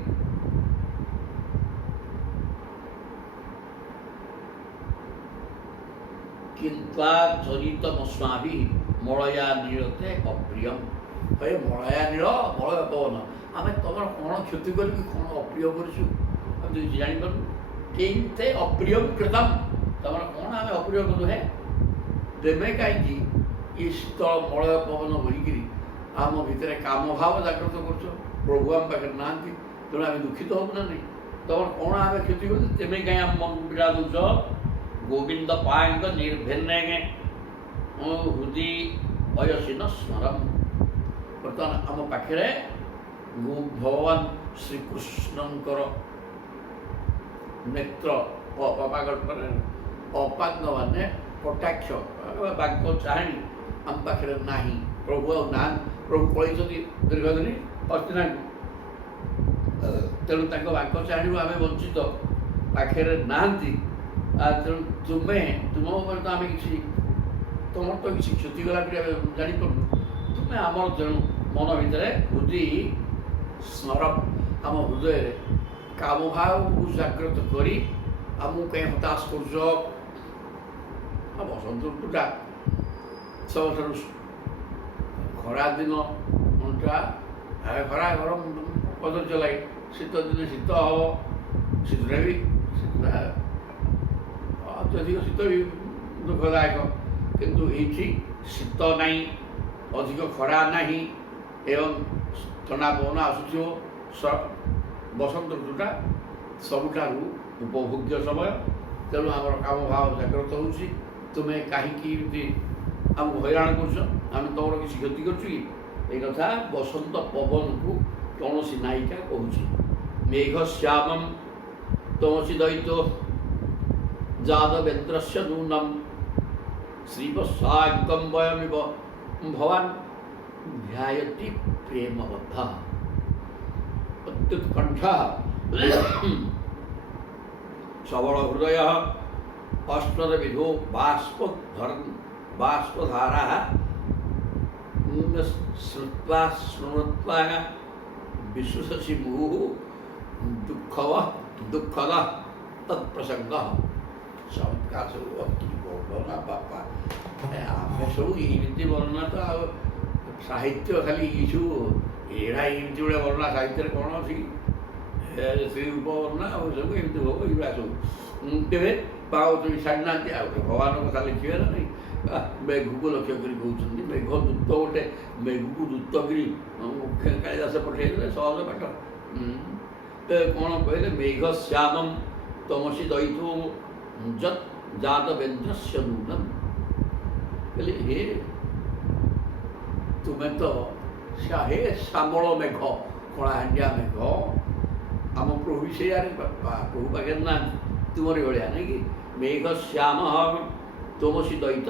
କିନ୍ତାଚରିତମସ୍ମାଭି ମଳୟା ନୀଳତେ ଅପ୍ରିୟମ୍। ହେ ମଳୟା ନୀଳ ମଳୟ ପବନ, ଆମେ ତମର କ'ଣ କ୍ଷତି କରିକି କ'ଣ ଅପ୍ରିୟ କରିଛୁ ଆମେ କିଛି ଜାଣିପାରୁନୁ। କିନ୍ତେ ଅପ୍ରିୟମ୍ କୃତମ୍, ତମର କ'ଣ ଆମେ ଅପ୍ରିୟ କଲୁ? ହେ ତେମେ କାହିଁକି ଏ ଶୀତଳ ମଳୟ ପବନ ବୋହିକିରି ଆମ ଭିତରେ କାମ ଭାବ ଜାଗ୍ରତ କରୁଛ? ପ୍ରଭୁ ଆମ ପାଖରେ ନାହାନ୍ତି, ତେଣୁ ଆମେ ଦୁଃଖିତ ହବୁ ନା ନାହିଁ? ତମର କ'ଣ ଆମେ କ୍ଷତି କରୁଛୁ? ତେମେ କାହିଁ ଆମ ମନକୁ ପୀଡ଼ା ଦେଉଛ? ଗୋବିନ୍ଦ ପାଙ୍କ ନିର୍ଭେନ୍ନେ ହୃଦି ଅୟସିନ ସ୍ମରମ୍। ବର୍ତ୍ତମାନ ଆମ ପାଖରେ ଭଗବାନ ଶ୍ରୀକୃଷ୍ଣଙ୍କର ନେତ୍ର ଅପାଙ୍ଗ ମାନେ କଟାକ୍ଷ ବାକ୍ୟ ଚାହାଣୀ ଆମ ପାଖରେ ନାହିଁ। ପ୍ରଭୁ ଆଉ ନାହାନ୍ତି, ପ୍ରଭୁ ପଳେଇଛନ୍ତି ଦୀର୍ଘ ଦିନ ହସ୍ତିନାଙ୍କୁ, ତେଣୁ ତାଙ୍କ ବାକ୍ୟ ଚାହାଣୀରୁ ଆମେ ବଞ୍ଚିତ, ପାଖରେ ନାହାନ୍ତି। ତେଣୁ ତୁମ ଉପରେ ତ ଆମେ କିଛି, ତୁମର ତ କିଛି କ୍ଷତି ଗଲା ବୋଲି ଆମେ ଜାଣିପାରୁନୁ। ତୁମେ ଆମର ତେଣୁ ମନ ଭିତରେ ହୃଦି ସ୍ମର, ଆମ ହୃଦୟରେ କାମଭାବକୁ ଜାଗ୍ରତ କରି ଆମକୁ କାହିଁ ହତାଶ କରୁଛ? ବସନ୍ତ ଋତୁଟା ସବୁଠାରୁ ଖରାଦିନ ଘଣ୍ଟା ଖରା ଗରମ କଦର୍ଯ୍ୟ ଲାଗେ। ଶୀତ ଦିନେ ଶୀତ ହେବ, ଶୀତରେ ବି ଅତ୍ୟଧିକ ଶୀତ ବି ଦୁଃଖଦାୟକ। କିନ୍ତୁ ଏଇଠି ଶୀତ ନାହିଁ, ଅଧିକ ଖରା ନାହିଁ ଏବଂ ଥଣ୍ଡା ପବନ ଆସୁଥିବ। ବସନ୍ତ ଋତୁଟା ସବୁଠାରୁ ଉପଭୋଗ୍ୟ ସମୟ। ତେଣୁ ଆମର କାମ ଭାବ ଜାଗ୍ରତ ହେଉଛି। ତୁମେ କାହିଁକି ଏମିତି ଆମକୁ ହଇରାଣ କରୁଛ? ଆମେ ତମର କିଛି କ୍ଷତି କରୁଛୁ କି? এই কথা বসন্ত পবনକୁ କୌଣସି ନାୟିକା କହୁଛି। মেঘ শ্যামম তমসি দৈত যাদবেন্দ্রস্য নূনম শ্রীবৎসাঙ্গম বয়মিব ভবান ধ্যায়তি প্রেমবদ্ধ অত্যুৎকণ্ঠ সবল হৃদয় অষ্টদ বিধো বাষ্পধারা শ্রুত্বা স্মৃত্বা বিশ্বসি মুহু দুঃখদ তৎপ্রসঙ্গ। চমৎକାର ସବୁ ବର୍ଣ୍ଣନା ବାପା, ଆମେ ସବୁ ଏମିତି ବର୍ଣ୍ଣନା ତ ଆଉ ସାହିତ୍ୟ ଖାଲି ଏଇସବୁ ଏଇଟା ଏମିତି ଗୋଟେ ବର୍ଣ୍ଣନା ସାହିତ୍ୟରେ କ'ଣ ଅଛି କି? ଶ୍ରୀ ରୂପ ବର୍ଣ୍ଣନା ଆଉ ସବୁ ଏମିତି ହବ ଏଇଗୁଡ଼ା ସବୁ। ତେବେ ପାଉ ତୁମେ ଛାଡ଼ିନାହାନ୍ତି, ଆଉ ଗୋଟେ ଭଗବାନଙ୍କ କଥା ଲେଖିବେ ନା ନାହିଁ? ମେଘକୁ ଲକ୍ଷ୍ୟ କରି କହୁଛନ୍ତି, ମେଘ ଦୂତ ଗୋଟେ ମେଘକୁ ଦୂତ କରି କାଳିଦାସ ପଠେଇଦେଲେ ସହଜ ପାଠ। କ'ଣ କହିଲେ? ମେଘ ଶ୍ୟାମମ୍ ତମସି ଦୈତ ଯତ୍ ଯାଦବେନ୍ଦ୍ରସ୍ୟ ନୂନମ୍। କହିଲେ ହେ ତୁମେ ତ ହେ ଶ୍ୟାମଳ ମେଘ, କଳାହାଣ୍ଡିଆ ମେଘ। ଆମ ପ୍ରଭୁ ସେଇଆରେ ପ୍ରଭୁ ପାଖରେ ନାହାନ୍ତି, ତୁମରି ଭଳିଆ ନାଇଁ କି? ମେଘ ଶ୍ୟାମ ତମସି ଦୈତ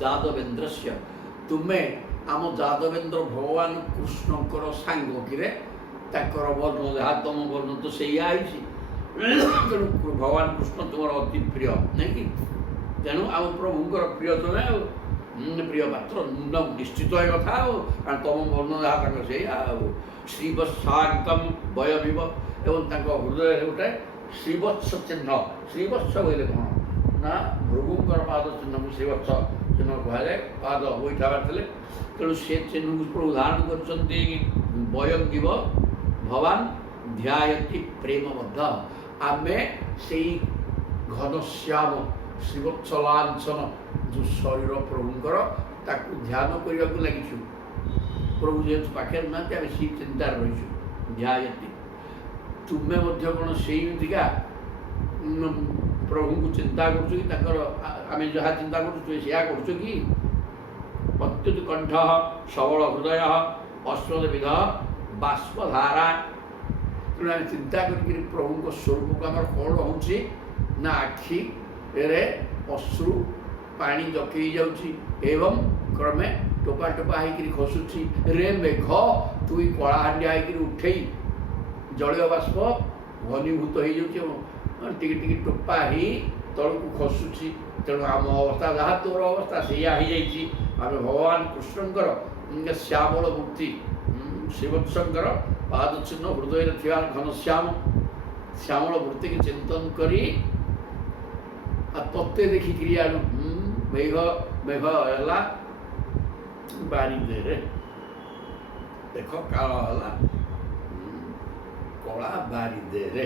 ଯାଦବେନ୍ଦ୍ରସ୍ୟ। ତୁମେ ଆମ ଯାଦବେନ୍ଦ୍ର ଭଗବାନ କୃଷ୍ଣଙ୍କର ସାଙ୍ଗ କିରେ? ତାଙ୍କର ବର୍ଣ୍ଣ ଯାହା ତମ ବର୍ଣ୍ଣ ତ ସେଇଆ ହେଇଛି। ତେଣୁ ଭଗବାନ କୃଷ୍ଣ ତୁମର ଅତି ପ୍ରିୟ ନାଇଁ କି? ତେଣୁ ଆମ ପ୍ରଭୁଙ୍କର ପ୍ରିୟ ତୁମେ ଆଉ ପ୍ରିୟ ପାତ୍ର ନିଶ୍ଚିତ ଏ କଥା ଆଉ, କାରଣ ତମ ବର୍ଣ୍ଣ ଯାହା ତାଙ୍କ ସେଇଆ ଆଉ। ଶ୍ରୀବତ୍ସାଙ୍କମ ବୟମିବ, ଏବଂ ତାଙ୍କ ହୃଦୟରେ ଗୋଟେ ଶ୍ରୀବତ୍ସ ଚିହ୍ନ। ଶ୍ରୀବତ୍ସ କହିଲେ କ'ଣ ନା ଭୃଗୁଙ୍କର ପାଦ ଚିହ୍ନକୁ ଶ୍ରୀବତ୍ସ ଚିହ୍ନ କୁହାଯାଏ। ପାଦ ଗୋଇଠା ମାରିଥିଲେ, ତେଣୁ ସେ ଚିହ୍ନକୁ ପ୍ରଭୁ ଧାରଣ କରୁଛନ୍ତି। ବୟଙ୍ଗିବ ଭବାନ ଧ୍ୟାୟତି ପ୍ରେମ ମଧ୍ୟ। ଆମେ ସେଇ ଘନଶ୍ୟାମ ଶ୍ରୀବତ୍ସଲାଞ୍ଚନ ଯେଉଁ ଶରୀର ପ୍ରଭୁଙ୍କର, ତାକୁ ଧ୍ୟାନ କରିବାକୁ ଲାଗିଛୁ। ପ୍ରଭୁ ଯେହେତୁ ପାଖରେ ନାହାନ୍ତି, ଆମେ ସେଇ ଚିନ୍ତାରେ ରହିଛୁ। ଧ୍ୟାୟତି, ତୁମେ ମଧ୍ୟ କ'ଣ ସେଇମିତିକା ପ୍ରଭୁଙ୍କୁ ଚିନ୍ତା କରୁଛୁ କି? ତାଙ୍କର ଆମେ ଯାହା ଚିନ୍ତା କରୁଛୁ ତୁମେ ସେୟା କରୁଛୁ କି? ଅତ୍ୟୁତ କଣ୍ଠ ସବଳ ହୃଦୟ ଅଶ୍ଵବିଧ ବାଷ୍ପଧାରା। ତେଣୁ ଆମେ ଚିନ୍ତା କରିକିରି ପ୍ରଭୁଙ୍କ ସ୍ୱରୂପକୁ ଆମର କ'ଣ ହେଉଛି ନା ଆଖିରେ ଅଶ୍ରୁ ପାଣି ଜକେଇ ଯାଉଛି ଏବଂ କ୍ରମେ ଟୋପା ଟୋପା ହେଇକିରି ଖସୁଛି। ରେ ମେଘ ତୁଇ କଳାହାଣ୍ଡିଆ ହେଇକିରି ଉଠେଇ ଜଳୀୟ ବାଷ୍ପ ଘନୀଭୂତ ହେଇଯାଉଛି ଏବଂ ଟିକେ ଟିକେ ଟୋପା ହେଇ ତଳକୁ ଖସୁଛି। ତେଣୁ ଆମ ଅବସ୍ଥା ଯାହା ତୋର ଅବସ୍ଥା ସେଇଆ ହେଇଯାଇଛି। ଆମେ ଭଗବାନ କୃଷ୍ଣଙ୍କର ଶ୍ୟାମଳ ମୂର୍ତ୍ତି ଶ୍ରୀବତ୍ସଙ୍କର ପାଦ ଚିହ୍ନ ହୃଦୟରେ ଥିବା ଘନଶ୍ୟାମ ଶ୍ୟାମଳ ମୂର୍ତ୍ତିକି ଚିନ୍ତନ କରି ତତେ ଦେଖିକିରି ଆଣୁ ମେଘ ମେଘ ହେଲା ବାରିଦେରେ। ଦେଖ କାଳ ହେଲା କଳା ବାରିଦେରେ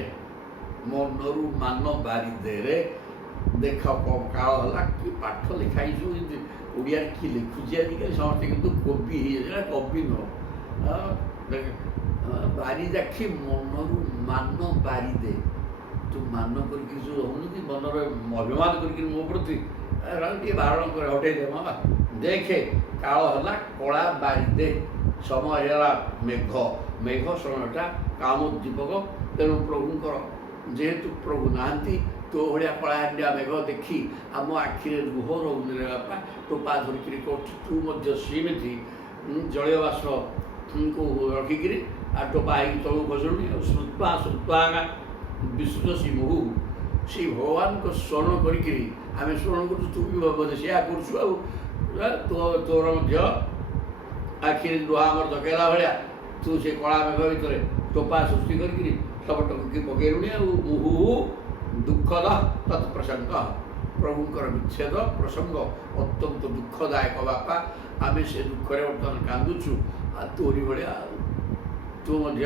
ମନରୁ ମାନ ବାରିଦେରେ। ଦେଖ କାଳ ହେଲା କି ପାଠ ଲେଖା ହେଇଛୁ ଓଡ଼ିଆରେ କି ଲେଖୁଛି ଆଜିକାଲି ସମସ୍ତେ କିନ୍ତୁ କବି ହେଇଯାଉଛି। କବି ନୁହଁ ବାରି ଦେଖି ମନରୁ ମାନ ବାରିଦେ। ତୁ ମାନ କରିକି ଯେଉଁ ରହୁନି କି ମନର ଅଭିମାନ କରିକି ମୋ ପ୍ରତି ଟିକେ ବାରଣ করে ହଟେଇ ଦେ ମାମା। ଦେଖେ କାଳ ହେଲା କଳା ବାରିଦେ ସମୟ ହେଲା ମେଘ। ମେଘ ସମୟଟା କାମୋଦ୍ଦୀପକ। ତେଣୁ ପ୍ରଭୁଙ୍କର ଯେହେତୁ ପ୍ରଭୁ ନାହାନ୍ତି ତୋ ଭଳିଆ କଳାହାଣ୍ଡିଆ ମେଘ ଦେଖି ଆମ ଆଖିରେ ଲୁହ ରହୁନି ରେ ବାପା। ଟୋପା ଧରିକିରି କରୁଛୁ ତୁ ମଧ୍ୟ ସେମିତି ଜଳୀୟ ବାଷ୍ପକୁ ରଖିକିରି ଆଉ ଟୋପା ହେଇକି ତଳକୁ ଖସୁନି। ଆଉ ଶ୍ରୁତ୍ୱା ଶ୍ରୁତ୍ୱାଙ୍ଗା ବିଶ୍ୱସି ମୁହୁ ସେଇ ଭଗବାନଙ୍କ ସ୍ମରଣ କରିକିରି ଆମେ ସ୍ମରଣ କରୁଛୁ। ତୁ ବି ବୋଧେ ସେୟା କରୁଛୁ। ଆଉ ତୋର ମଧ୍ୟ ଆଖିରେ ଲୁହ ଆମର ଧକେଇଲା ଭଳିଆ ତୁ ସେ କଳା ମେଘ ଭିତରେ ଟୋପା ସୃଷ୍ଟି କରିକିରି ଟପଟକି ପକେଇଲୁଣି। ଆଉ ମୁହୁ ଦୁଃଖଦ ତତ୍ପ୍ରସଙ୍ଗ ପ୍ରଭୁଙ୍କର ବିଚ୍ଛେଦ ପ୍ରସଙ୍ଗ ଅତ୍ୟନ୍ତ ଦୁଃଖଦାୟକ ବାପା। ଆମେ ସେ ଦୁଃଖରେ ବର୍ତ୍ତମାନ କାନ୍ଦୁଛୁ। ଆଉ ତୋରି ଭଳିଆ ତୁ ମଧ୍ୟ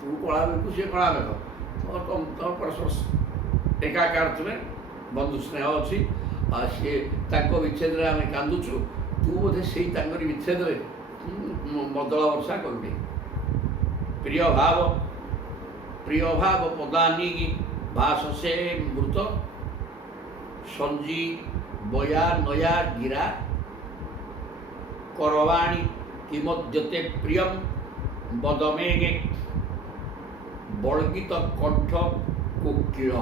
ତୁ କଳା ମେଘ ସେ କଳା ମେଘ ତମ ପରସ୍ପର ଏକାକାର ତୁମେ ବନ୍ଧୁ ସ୍ନେହ ଅଛି। ଆଉ ସିଏ ତାଙ୍କ ବିଚ୍ଛେଦରେ ଆମେ କାନ୍ଦୁଛୁ। ତୁ ବୋଧେ ସେଇ ତାଙ୍କରି ବିଚ୍ଛେଦରେ ବଦଳ ବର୍ଷା କରୁନି। ପ୍ରିୟ ଭାବ ପଦାନି ଭାଷସେ ମୃତ ସଞ୍ଜି ବୟା ନୟା ଗିରା କରବାଣୀ କିମଦ୍ୟତେ ପ୍ରିୟମ ବଦମେଗେ ବଳକିତ କଣ୍ଠ କୋକିଳ।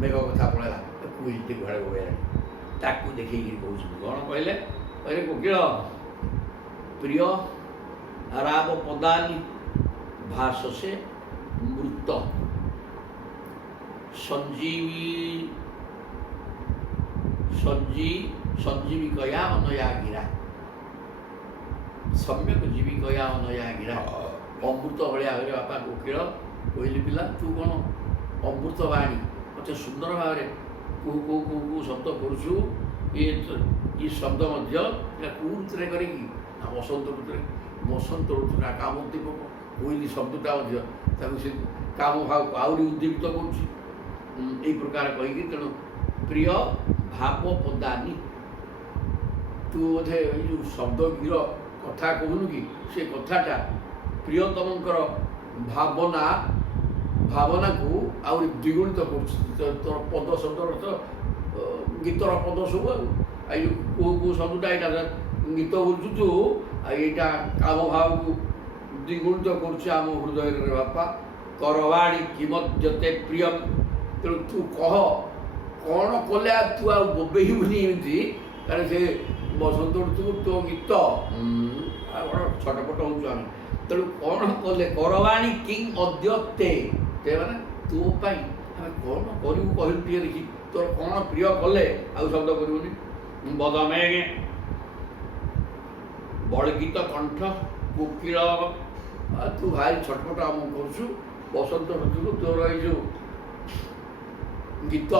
ମେଘ କଥା ପଳେଇଲା କୁଇଲଟି ଘରେ ବୋଇଲାଣି ତାକୁ ଦେଖେଇକି କହୁଛନ୍ତି କ'ଣ କହିଲେ କୋକିଳ ପ୍ରିୟ ରାବ ପଦାନି ଭାଷସେ ମୃତ ସଞ୍ଜୀବିକୟା ଅନୟା ଗିରା ସମ୍ୟକ ଜୀବିକୟା ଅନୟା ଗିରା। ଅମୃତ ଭଳିଆ ହେଲେ ବାପା କୋକିଳ କହିଲି ପିଲା ତୁ କ'ଣ ଅମୃତ ବାଣୀ ମୋତେ ସୁନ୍ଦର ଭାବରେ କୁହୁ କୁହୁ କୁହୁ କୁହୁ ଶବ୍ଦ କରୁଛୁ। ଏ ଶବ୍ଦ ମଧ୍ୟ କେଉଁ ଋତୁରେ କରିକି ନା ବସନ୍ତ ଋତୁରେ ନା କାମୋଦ୍ଦୀପକ କୋଇଲି ଶବ୍ଦଟା ମଧ୍ୟ ତାକୁ ସେ କାମ ଭାବକୁ ଆହୁରି ଉଦ୍ଦୀପିତ କରୁଛି। এই প্রকার কহিকি তেণু প্রিয় ভাব পদানি তু বোধে এই যে শব্দগীর কথা কহুনু কি সে কথাটা প্রিয়তমঙ্কর ভাবনাକୁ ଆହୁରି ଦ୍ୱିଗୁଣିତ କରୁଛି। ତୋର ପଦ ଶବ୍ଦର ଅର୍ଥ ଗୀତର ପଦ ସବୁ ଆଉ ଏଇ ଯେଉଁ କେଉଁ ଶବ୍ଦଟା ଏଇଟା ଗୀତ ବୁଝୁଛୁ ଆଉ ଏଇଟା କାମ ଭାବକୁ ଦ୍ୱିଗୁଣିତ କରୁଛି ଆମ ହୃଦୟରେ ବାପା। କରବାଣୀ କିମଦ୍ୟତେ ପ୍ରିୟମ। ତେଣୁ ତୁ କହ କ'ଣ କଲେ ତୁ ଆଉ ବୋବେଇବୁନି ଏମିତି କାରଣ ସେ ବସନ୍ତ ଋତୁକୁ ତୋ ଗୀତ କ'ଣ ଛଟପଟ ହେଉଛୁ ଆମେ। ତେଣୁ କ'ଣ କଲେ କରବାଣୀ କିଂ ଅଦ୍ୟତେ ମାନେ ତୋ ପାଇଁ ଆମେ କ'ଣ କରିବୁ କହିଲୁ ଟିକେ ଦେଖି ତୋର କ'ଣ ପ୍ରିୟ କଲେ ଆଉ ଶବ୍ଦ କରିବୁନି। ବଦମେଗେ ବଳକିତ କଣ୍ଠ କୋକିଳ ତୁ ଭାରି ଛଟପଟ ଆମକୁ କରୁଛୁ। ବସନ୍ତ ଋତୁକୁ ତୋର ଏଇ ଯେଉଁ ଗୀତ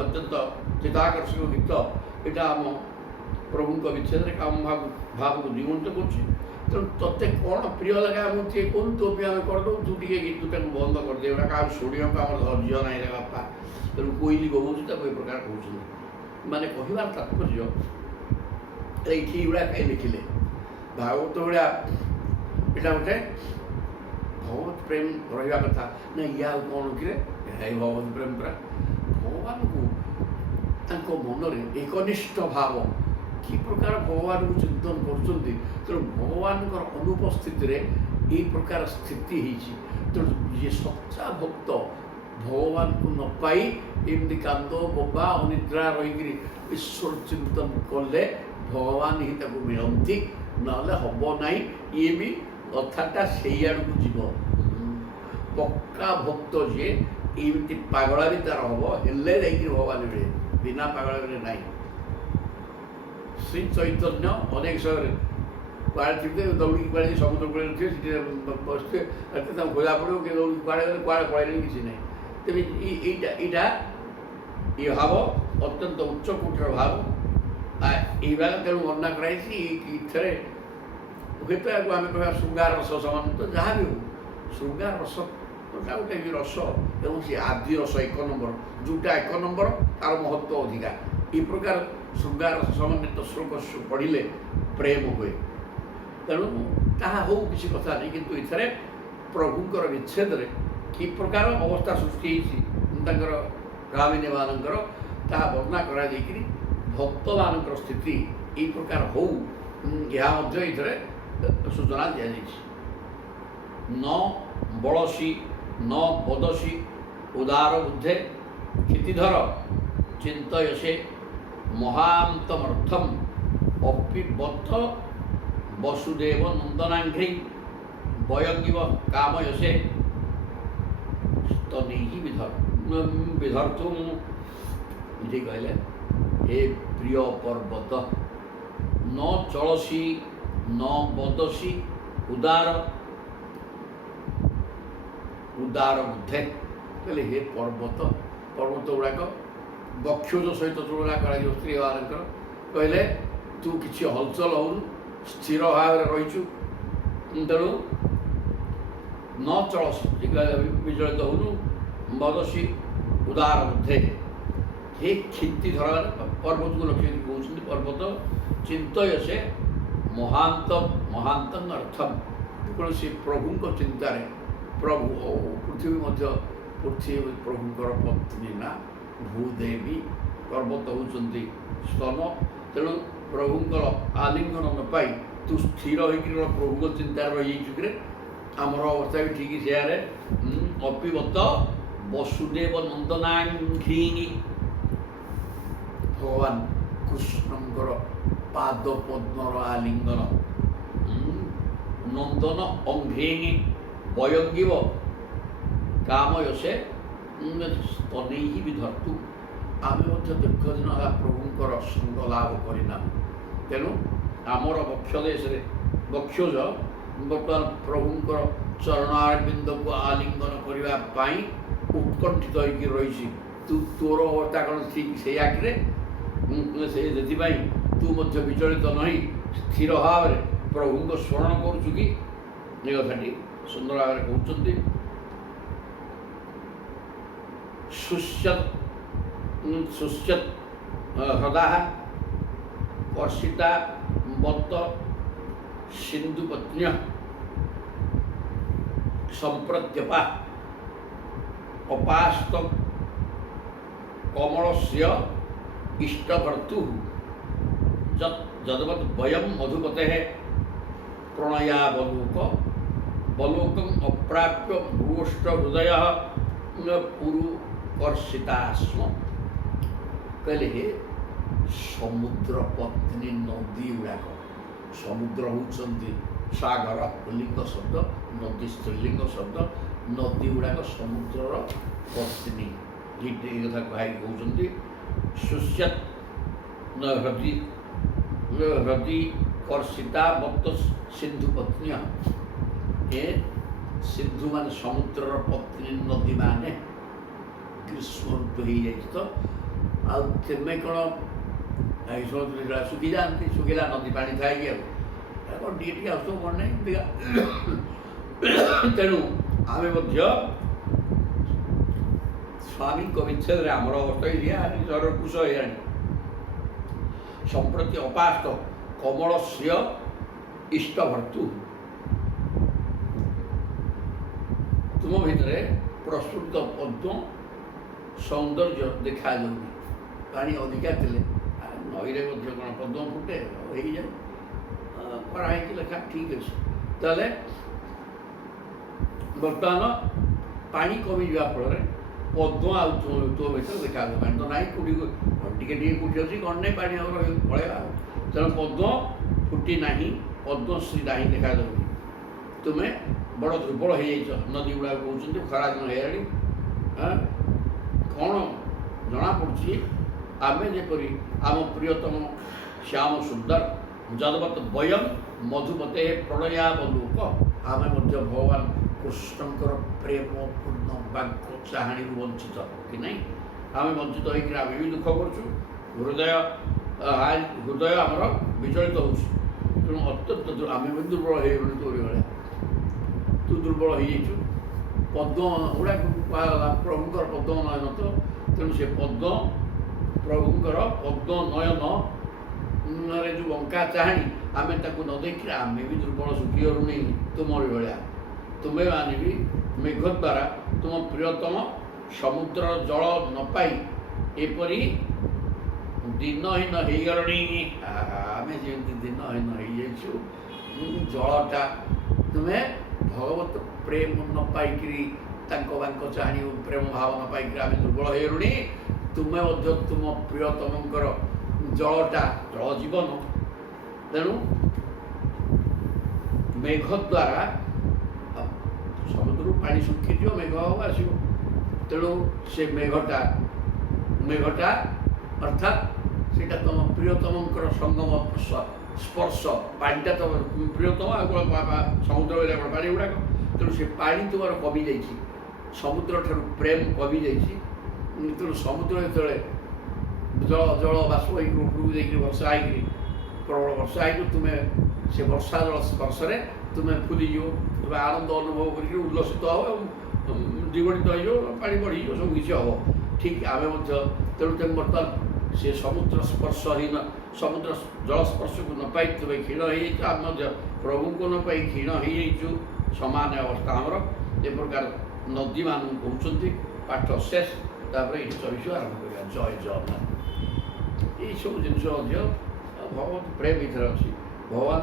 ଅତ୍ୟନ୍ତ ଚିତ୍ତାକର୍ଷକ ଗୀତ ଏଇଟା ଆମ ପ୍ରଭୁଙ୍କ ବିଚ୍ଛେଦରେ କାମ ଭାବକୁ ଦ୍ୱିଗୁଣିତ କରୁଛି। ତେଣୁ ତୋତେ କ'ଣ ପ୍ରିୟ ଲାଗେ ଆମକୁ ଟିକେ କହୁନୁ ତୋ ପାଇଁ ଆମେ କରିଦେବୁ। ତୁ ଟିକେ ଗୀତଟାକୁ ବନ୍ଦ କରିଦେ ଏଗୁଡ଼ା କାହାକୁ ଶୁଣିବାକୁ ଆମର ଧୈର୍ଯ୍ୟ ନାହିଁ ରେ ବାପା। ତେଣୁ କୋଇଲି ବୋବଉଛି ତାକୁ ଏ ପ୍ରକାର କହୁଛନ୍ତି। ମାନେ କହିବାର ତାତ୍ପର୍ଯ୍ୟ ଏଇଠି ଏଗୁଡ଼ା କାହିଁ ଲେଖିଲେ ଭାଗବତ ଭଳିଆ ଏଇଟା ଗୋଟେ ଭଗବତ ପ୍ରେମ ରହିବା କଥା ନା ଇଏ ଆଉ କ'ଣ କିରେ ଏହା ଭଗବତ ପ୍ରେମ ପୁରା ଭଗବାନଙ୍କୁ ତାଙ୍କ ମନରେ ଏକନିଷ୍ଠ ଭାବ କି ପ୍ରକାର ଭଗବାନଙ୍କୁ ଚିନ୍ତନ କରୁଛନ୍ତି। ତେଣୁ ଭଗବାନଙ୍କର ଅନୁପସ୍ଥିତିରେ এই ପ୍ରକାର ସ୍ଥିତି ହେଇଛି। ତେଣୁ ଯିଏ ସଚ୍ଚା ଭକ୍ତ ଭଗବାନଙ୍କୁ ନ ପାଇ ଏମିତି କାନ୍ଦ ବୋବା ଅନିଦ୍ରା ରହିକିରି ଈଶ୍ୱର ଚିନ୍ତନ କଲେ ଭଗବାନ ହିଁ ତାକୁ ମିଳନ୍ତି ନହେଲେ ହେବ ନାହିଁ। ଇଏ ବି କଥାଟା ସେଇ ଆଡ଼କୁ ଯିବ। ପକ୍କା ଭକ୍ତ ଯିଏ ଏମିତି ପାଗଳା ବି ତାର ହବ, ହେଲେ ଯାଇକି ଭଗବାନ ମିଳେ, ବିନା ପାଗଳାରେ ନାହିଁ। ଶ୍ରୀ ଚୈତନ୍ୟ ଅନେକ ସମୟରେ କୁଆଡ଼େ ଥିବେ, ଦୌଡ଼ିକି କୁଆଡ଼େ ସମୁଦ୍ର କୂଳରେ ଥିବେ, ସେଠି ବସିଥିବେ, ତାଙ୍କୁ ଖୋଜା ପଡ଼ିବ କି ଦୌଡ଼ିକି କୁଆଡ଼େ ଗଲେ କୁଆଡ଼େ ପଳାଇଲେ କିଛି ନାହିଁ। ତେବେ ଏଇଟା ଏ ଭାବ ଅତ୍ୟନ୍ତ ଉଚ୍ଚ କୋଟିର ଭାବ। ଏଇ ଭାଗ ତେଣୁ ବର୍ଣ୍ଣନା କରାଯାଇଛି। ଏଥିରେ ହୁଏତ ଏହାକୁ ଆମେ କହିବା ଶୃଙ୍ଗାର ରସ ସମାନ, ତ ଯାହା ବି ହଉ ଶୃଙ୍ଗାର ରସ ଗୋଟେ ବି ରସ, ଏବଂ ସେ ଆଦି ରସ 1 ନମ୍ବର, ଯେଉଁଟା 1 ନମ୍ବର ତାର ମହତ୍ଵ ଅଧିକା। ଏ ପ୍ରକାର ଶୃଙ୍ଗାର ରସ ସମନ୍ୱିତ ଶ୍ଲୋକ ପଢ଼ିଲେ ପ୍ରେମ ହୁଏ। ତେଣୁ ତାହା ହଉ କିଛି କଥା ନାହିଁ, କିନ୍ତୁ ଏଥିରେ ପ୍ରଭୁଙ୍କର ବିଚ୍ଛେଦରେ କି ପ୍ରକାର ଅବସ୍ଥା ସୃଷ୍ଟି ହେଇଛି ତାଙ୍କର କାମିନୀମାନଙ୍କର, ତାହା ବର୍ଣ୍ଣନା କରାଯାଇକରି ଭକ୍ତମାନଙ୍କର ସ୍ଥିତି ଏଇ ପ୍ରକାର ହଉ, ଏହା ମଧ୍ୟ ଏଥିରେ ସୂଚନା ଦିଆଯାଇଛି। ନ ବଳସି ନ ବଦସି ଉଦାର ବୁଦ୍ଧେ କ୍ଷିତିଧର ଚିନ୍ତୟସେ ମହାନ୍ତମರ್ಥମ୍ ଅପିବତ୍ଥ ବସୁଦେବ ନନ୍ଦନାଘ୍ରି ବୟଙ୍ଗିବ କାମୟସେ ସ୍ତନୈଃ ବିଧର୍ତ୍ତୁମ୍। ଏଠି କହିଲେ ହେ ପ୍ରିୟ ପର୍ବତ, ନ ଚଳସି ନ ବଦସି ଉଦାର ବୁଦ୍ଧେ, କହିଲେ ହେ ପର୍ବତ ଗୁଡ଼ାକ ବକ୍ଷୋଜ ସହିତ ତୁଳନା କରାଯିବ ସ୍ତ୍ରୀମାନଙ୍କର। କହିଲେ ତୁ କିଛି ହଲଚଲ ହଉନୁ, ସ୍ଥିର ଭାବରେ ରହିଛୁ, ତେଣୁ ନ ଚଳସି ବିଚଳିତ ହଉନୁ, ବଦସି ଉଦାର ବୁଦ୍ଧେ, ହେ କ୍ଷିତିଧର ପର୍ବତକୁ ଲକ୍ଷ୍ୟ କହୁଛନ୍ତି ପର୍ବତ, ଚିନ୍ତୟସେ ମହାନ୍ତଂ ଅର୍ଥମ୍, କୌଣସି ପ୍ରଭୁଙ୍କ ଚିନ୍ତାରେ, ପ୍ରଭୁ ପୃଥିବୀ ମଧ୍ୟ ପୃଥିବୀ ପ୍ରଭୁଙ୍କର ପତ୍ନୀ ନା ଭୂଦେବୀ, ପର୍ବତ ହେଉଛନ୍ତି ସ୍ତନ, ତେଣୁ ପ୍ରଭୁଙ୍କର ଆଲିଙ୍ଗନ ନ ପାଇ ତୁ ସ୍ଥିର ହୋଇକି ପ୍ରଭୁଙ୍କ ଚିନ୍ତାରେ ରହିଯାଇଛୁ କିରେ। ଆମର ଅବସ୍ଥା ବି ଠିକ୍ ସେୟାରେ। ଅପିବତ ବସୁଦେବ ନନ୍ଦନାଘ୍ରି, ଭଗବାନ କୃଷ୍ଣଙ୍କର ପାଦ ପଦ୍ମର ଆଲିଙ୍ଗନ, ନନ୍ଦନ ଅଙ୍ଘ୍ରେଙ୍ଗି ବୟଙ୍ଗିବ କାମୟସେ ସ୍ତନୈଃ ବିଧର୍ତ୍ତୁ। ଆମେ ମଧ୍ୟ ଦୀର୍ଘଦିନ ହେଲା ପ୍ରଭୁଙ୍କର ସଙ୍ଗ ଲାଭ କରିନାହୁଁ, ତେଣୁ ଆମର ବକ୍ଷଦେଶରେ ବକ୍ଷୋଜ ବର୍ତ୍ତମାନ ପ୍ରଭୁଙ୍କର ଚରଣାରବିନ୍ଦକୁ ଆଲିଙ୍ଗନ କରିବା ପାଇଁ ଉତ୍କଣ୍ଠିତ ହୋଇକି ରହିଛି। ତୋର ଅବସ୍ଥା କ'ଣ ଠିକ୍ ସେଇଆକିରେ? ସେଥିପାଇଁ ତୁ ମଧ୍ୟ ବିଚଳିତ ନହିଁ ସ୍ଥିର ଭାବରେ ପ୍ରଭୁଙ୍କ ସ୍ମରଣ କରୁଛୁ କି? ଏ କଥାଟି ସୁନ୍ଦର ଭାବରେ କହୁଛନ୍ତି। ଶୁଷ୍ୟତ୍ ହ୍ରଦା କର୍ଷିତା ବତ ସିନ୍ଧୁପତ୍ନ୍ୟ ସମ୍ପ୍ରତ୍ୟପା ଅପାସ୍ତ କମଳସ୍ୟ ଇଷ୍ଟଭର୍ତ୍ତୁ ଯଦବତ୍ ବୟಂ ମଧୁପତେ ପ୍ରଣୟାବଲୋକಂ ଅପ୍ରାପ୍ୟ ଭୂଷ୍ଟ ହୃଦୟ ପୁରୁ କର୍ଷିତା ସ୍ମ। କହିଲେ ହେ ସମୁଦ୍ର ପତ୍ନୀ ନଦୀ ଗୁଡ଼ାକ, ସମୁଦ୍ର ହେଉଛନ୍ତି ସାଗର ପୁଲ୍ଲିଙ୍ଗ ଶବ୍ଦ, ନଦୀ ସ୍ତ୍ରୀଲିଙ୍ଗ ଶବ୍ଦ, ନଦୀ ଗୁଡ଼ାକ ସମୁଦ୍ରର ପତ୍ନୀ, ଏ କଥା କହିକି କହୁଛନ୍ତି। ଶୁଷ୍ୟତ୍ ହ୍ରଦି କର୍ଷିତା ବତ ସିନ୍ଧୁ ପତ୍ନୀ, ଏ ସିନ୍ଧୁ ମାନେ ସମୁଦ୍ରର ପତ୍ନୀ ନଦୀ ମାନେ ଗ୍ରୀଷ୍ମ ଋତୁ ହେଇଯାଇଛି ତ, ଆଉ ତେମେ କ'ଣ ଶୁଖି ଯାଆନ୍ତି, ଶୁଖିଲା ନଦୀ ପାଣି ଥାଇକି ଆଉ କ'ଣ ଟିକେ ଟିକେ ଆସୁଥିବ କ'ଣ ନାହିଁ। ତେଣୁ ଆମେ ମଧ୍ୟ ସ୍ୱାମୀଙ୍କ ବିଚ୍ଛେଦରେ ଆମର ଅବସ୍ଥା ନିଜର କୁଶ ହେଇଯାଣି। ସମ୍ପ୍ରତି ଅପାସ୍ତ କମଳସ୍ୟ ଇଷ୍ଟଭର୍ତ୍ତୁ, ତୁମ ଭିତରେ ପ୍ରସ୍ଫୁଟ ପଦ୍ମ ସୌନ୍ଦର୍ଯ୍ୟ ଦେଖାଯାଉନି। ପାଣି ଅଧିକା ଥିଲେ ନଈରେ ମଧ୍ୟ କ'ଣ ପଦ୍ମ ଫୁଟେ ହେଇଯାଏ, କରାହେଇଛି ଲେଖା ଠିକ୍ ଅଛି। ତାହେଲେ ବର୍ତ୍ତମାନ ପାଣି କମିଯିବା ଫଳରେ ପଦ୍ମ ଆଉ ତୋ ଭିତରେ ଦେଖାଯାଉ, ପାଣି ତ ନାହିଁ, କୋଉଠି ଟିକେ ଟିକେ କୋଉଠି ଅଛି କ'ଣ ନାହିଁ, ପାଣି ଆଉ ପଳେଇବା। ତେଣୁ ପଦ୍ମ ଫୁଟି ନାହିଁ, ପଦ୍ମଶ୍ରୀ ନାହିଁ ଦେଖାଯାଉନି। ତୁମେ ବଡ଼ ଦୁର୍ବଳ ହେଇଯାଇଛ। ନଦୀ ଗୁଡ଼ାକ କହୁଛନ୍ତି ଖରାଦିନ ହେଇଗଲାଣି, କ'ଣ ଜଣାପଡ଼ୁଛି ଆମେ ଯେପରି ଆମ ପ୍ରିୟତମ ଶ୍ୟାମ ସୁନ୍ଦର ଯଦବତ୍ ବୟମ୍ ମଧୁମତେ ପ୍ରଣୟାବଲୋକ, ଆମେ ମଧ୍ୟ ଭଗବାନ କୃଷ୍ଣଙ୍କର ପ୍ରେମପୂର୍ଣ୍ଣ ବାକ୍ୟ ଚାହାଣୀରୁ ବଞ୍ଚିତ କି ନାହିଁ? ଆମେ ବଞ୍ଚିତ ହେଇକି ଆମେ ବି ଦୁଃଖ କରୁଛୁ, ହୃଦୟ ଆମର ବିଚଳିତ ହେଉଛି। ତେଣୁ ଅତ୍ୟନ୍ତ ଆମେ ବି ଦୁର୍ବଳ ହେଇଗଲୁଣି ତୋରି ଭଳିଆ। ତୁ ଦୁର୍ବଳ ହେଇଯାଇଛୁ। ପଦ୍ମ ଗୁଡ଼ାକ କୁହାଗଲା ପ୍ରଭୁଙ୍କର ପଦ୍ମ ନୟନ, ତ ତେଣୁ ସେ ପଦ୍ମ ପ୍ରଭୁଙ୍କର ପଦ୍ମ ନୟନରେ ଯେଉଁ ବଙ୍କା ଚାହାଣୀ ଆମେ ତାକୁ ନ ଦେଖିଲେ ଆମେ ବି ଦୁର୍ବଳ ଶୁଖିଗଲୁଣି ତୁମରି ଭଳିଆ। ତୁମେ ମାନେ ବି ମେଘ ଦ୍ୱାରା ତୁମ ପ୍ରିୟତମ ସମୁଦ୍ରର ଜଳ ନ ପାଇ ଏପରି ଦିନହୀନ ହେଇଗଲଣି। ଆମେ ଯେମିତି ଦିନହୀନ ହେଇଯାଇଛୁ, ଜଳଟା ତୁମେ ଭଗବତ ପ୍ରେମ ନ ପାଇକିରି ତାଙ୍କ ବାଙ୍କ ଚାହାଣୀ ପ୍ରେମ ଭାବ ନ ପାଇକିରି ଆମେ ଦୁର୍ବଳ ହେଇଗଲୁଣି। ତୁମେ ମଧ୍ୟ ତୁମ ପ୍ରିୟତମଙ୍କର ଜଳଟା ଜଳ ଜୀବନ, ତେଣୁ ମେଘ ଦ୍ୱାରା ସମୁଦ୍ରରୁ ପାଣି ଶୁଖିଯିବ, ମେଘ ଆସିବ। ତେଣୁ ସେ ମେଘଟା ଅର୍ଥାତ୍ ସେଇଟା ତୁମ ପ୍ରିୟତମଙ୍କର ସଙ୍ଗମ ସ୍ପର୍ଶ, ପାଣିଟା ତୁମ ପ୍ରିୟତମ ଆଉ ସମୁଦ୍ର ପାଣି ଗୁଡ଼ାକ। ତେଣୁ ସେ ପାଣି ତୁମର କମିଯାଇଛି, ସମୁଦ୍ର ଠାରୁ ପ୍ରେମ କମିଯାଇଛି। ତେଣୁ ସମୁଦ୍ର ଯେତେବେଳେ ଜଳ ବାଷ୍ପ ହେଇକି ଉପରକୁ ଯାଇକରି ବର୍ଷା ହେଇକିରି ପ୍ରବଳ ବର୍ଷା ହେଇକି ତୁମେ ସେ ବର୍ଷା ଜଳ ସ୍ପର୍ଶରେ ତୁମେ ଫୁଲିଯିବ, ତୁମେ ଆନନ୍ଦ ଅନୁଭବ କରିକି ଉଲ୍ଲସିତ ହେବ ଏବଂ ଦ୍ୱିଗୁଣିତ ହେଇଯିବ, ପାଣି ବଢ଼ିଯିବ, ସବୁ କିଛି ହେବ। ଠିକ୍ ଆମେ ମଧ୍ୟ ତେଣୁ ବର୍ତ୍ତମାନ ସେ ସମୁଦ୍ର ସ୍ପର୍ଶହୀନ ସମୁଦ୍ର ଜଳ ସ୍ପର୍ଶକୁ ନ ପାଇ ତୁମେ କ୍ଷୀଣ ହେଇଯାଇଛ, ଆମେ ମଧ୍ୟ ପ୍ରଭୁଙ୍କୁ ନ ପାଇ କ୍ଷୀଣ ହେଇଯାଇଛୁ। ସମାନ ଅବସ୍ଥା ଆମର। ଏ ପ୍ରକାର ନଦୀମାନଙ୍କୁ କହୁଛନ୍ତି। ପାଠ ଶେଷ। ତାପରେ ଏଠି 24 ଆରମ୍ଭ କରିବା। ଜୟ ଜଗନ୍ନାଥ। ଏଇସବୁ ଜିନିଷ ମଧ୍ୟ ଭଗବତ ପ୍ରେମ ଭିତରେ ଅଛି। ଭଗବାନ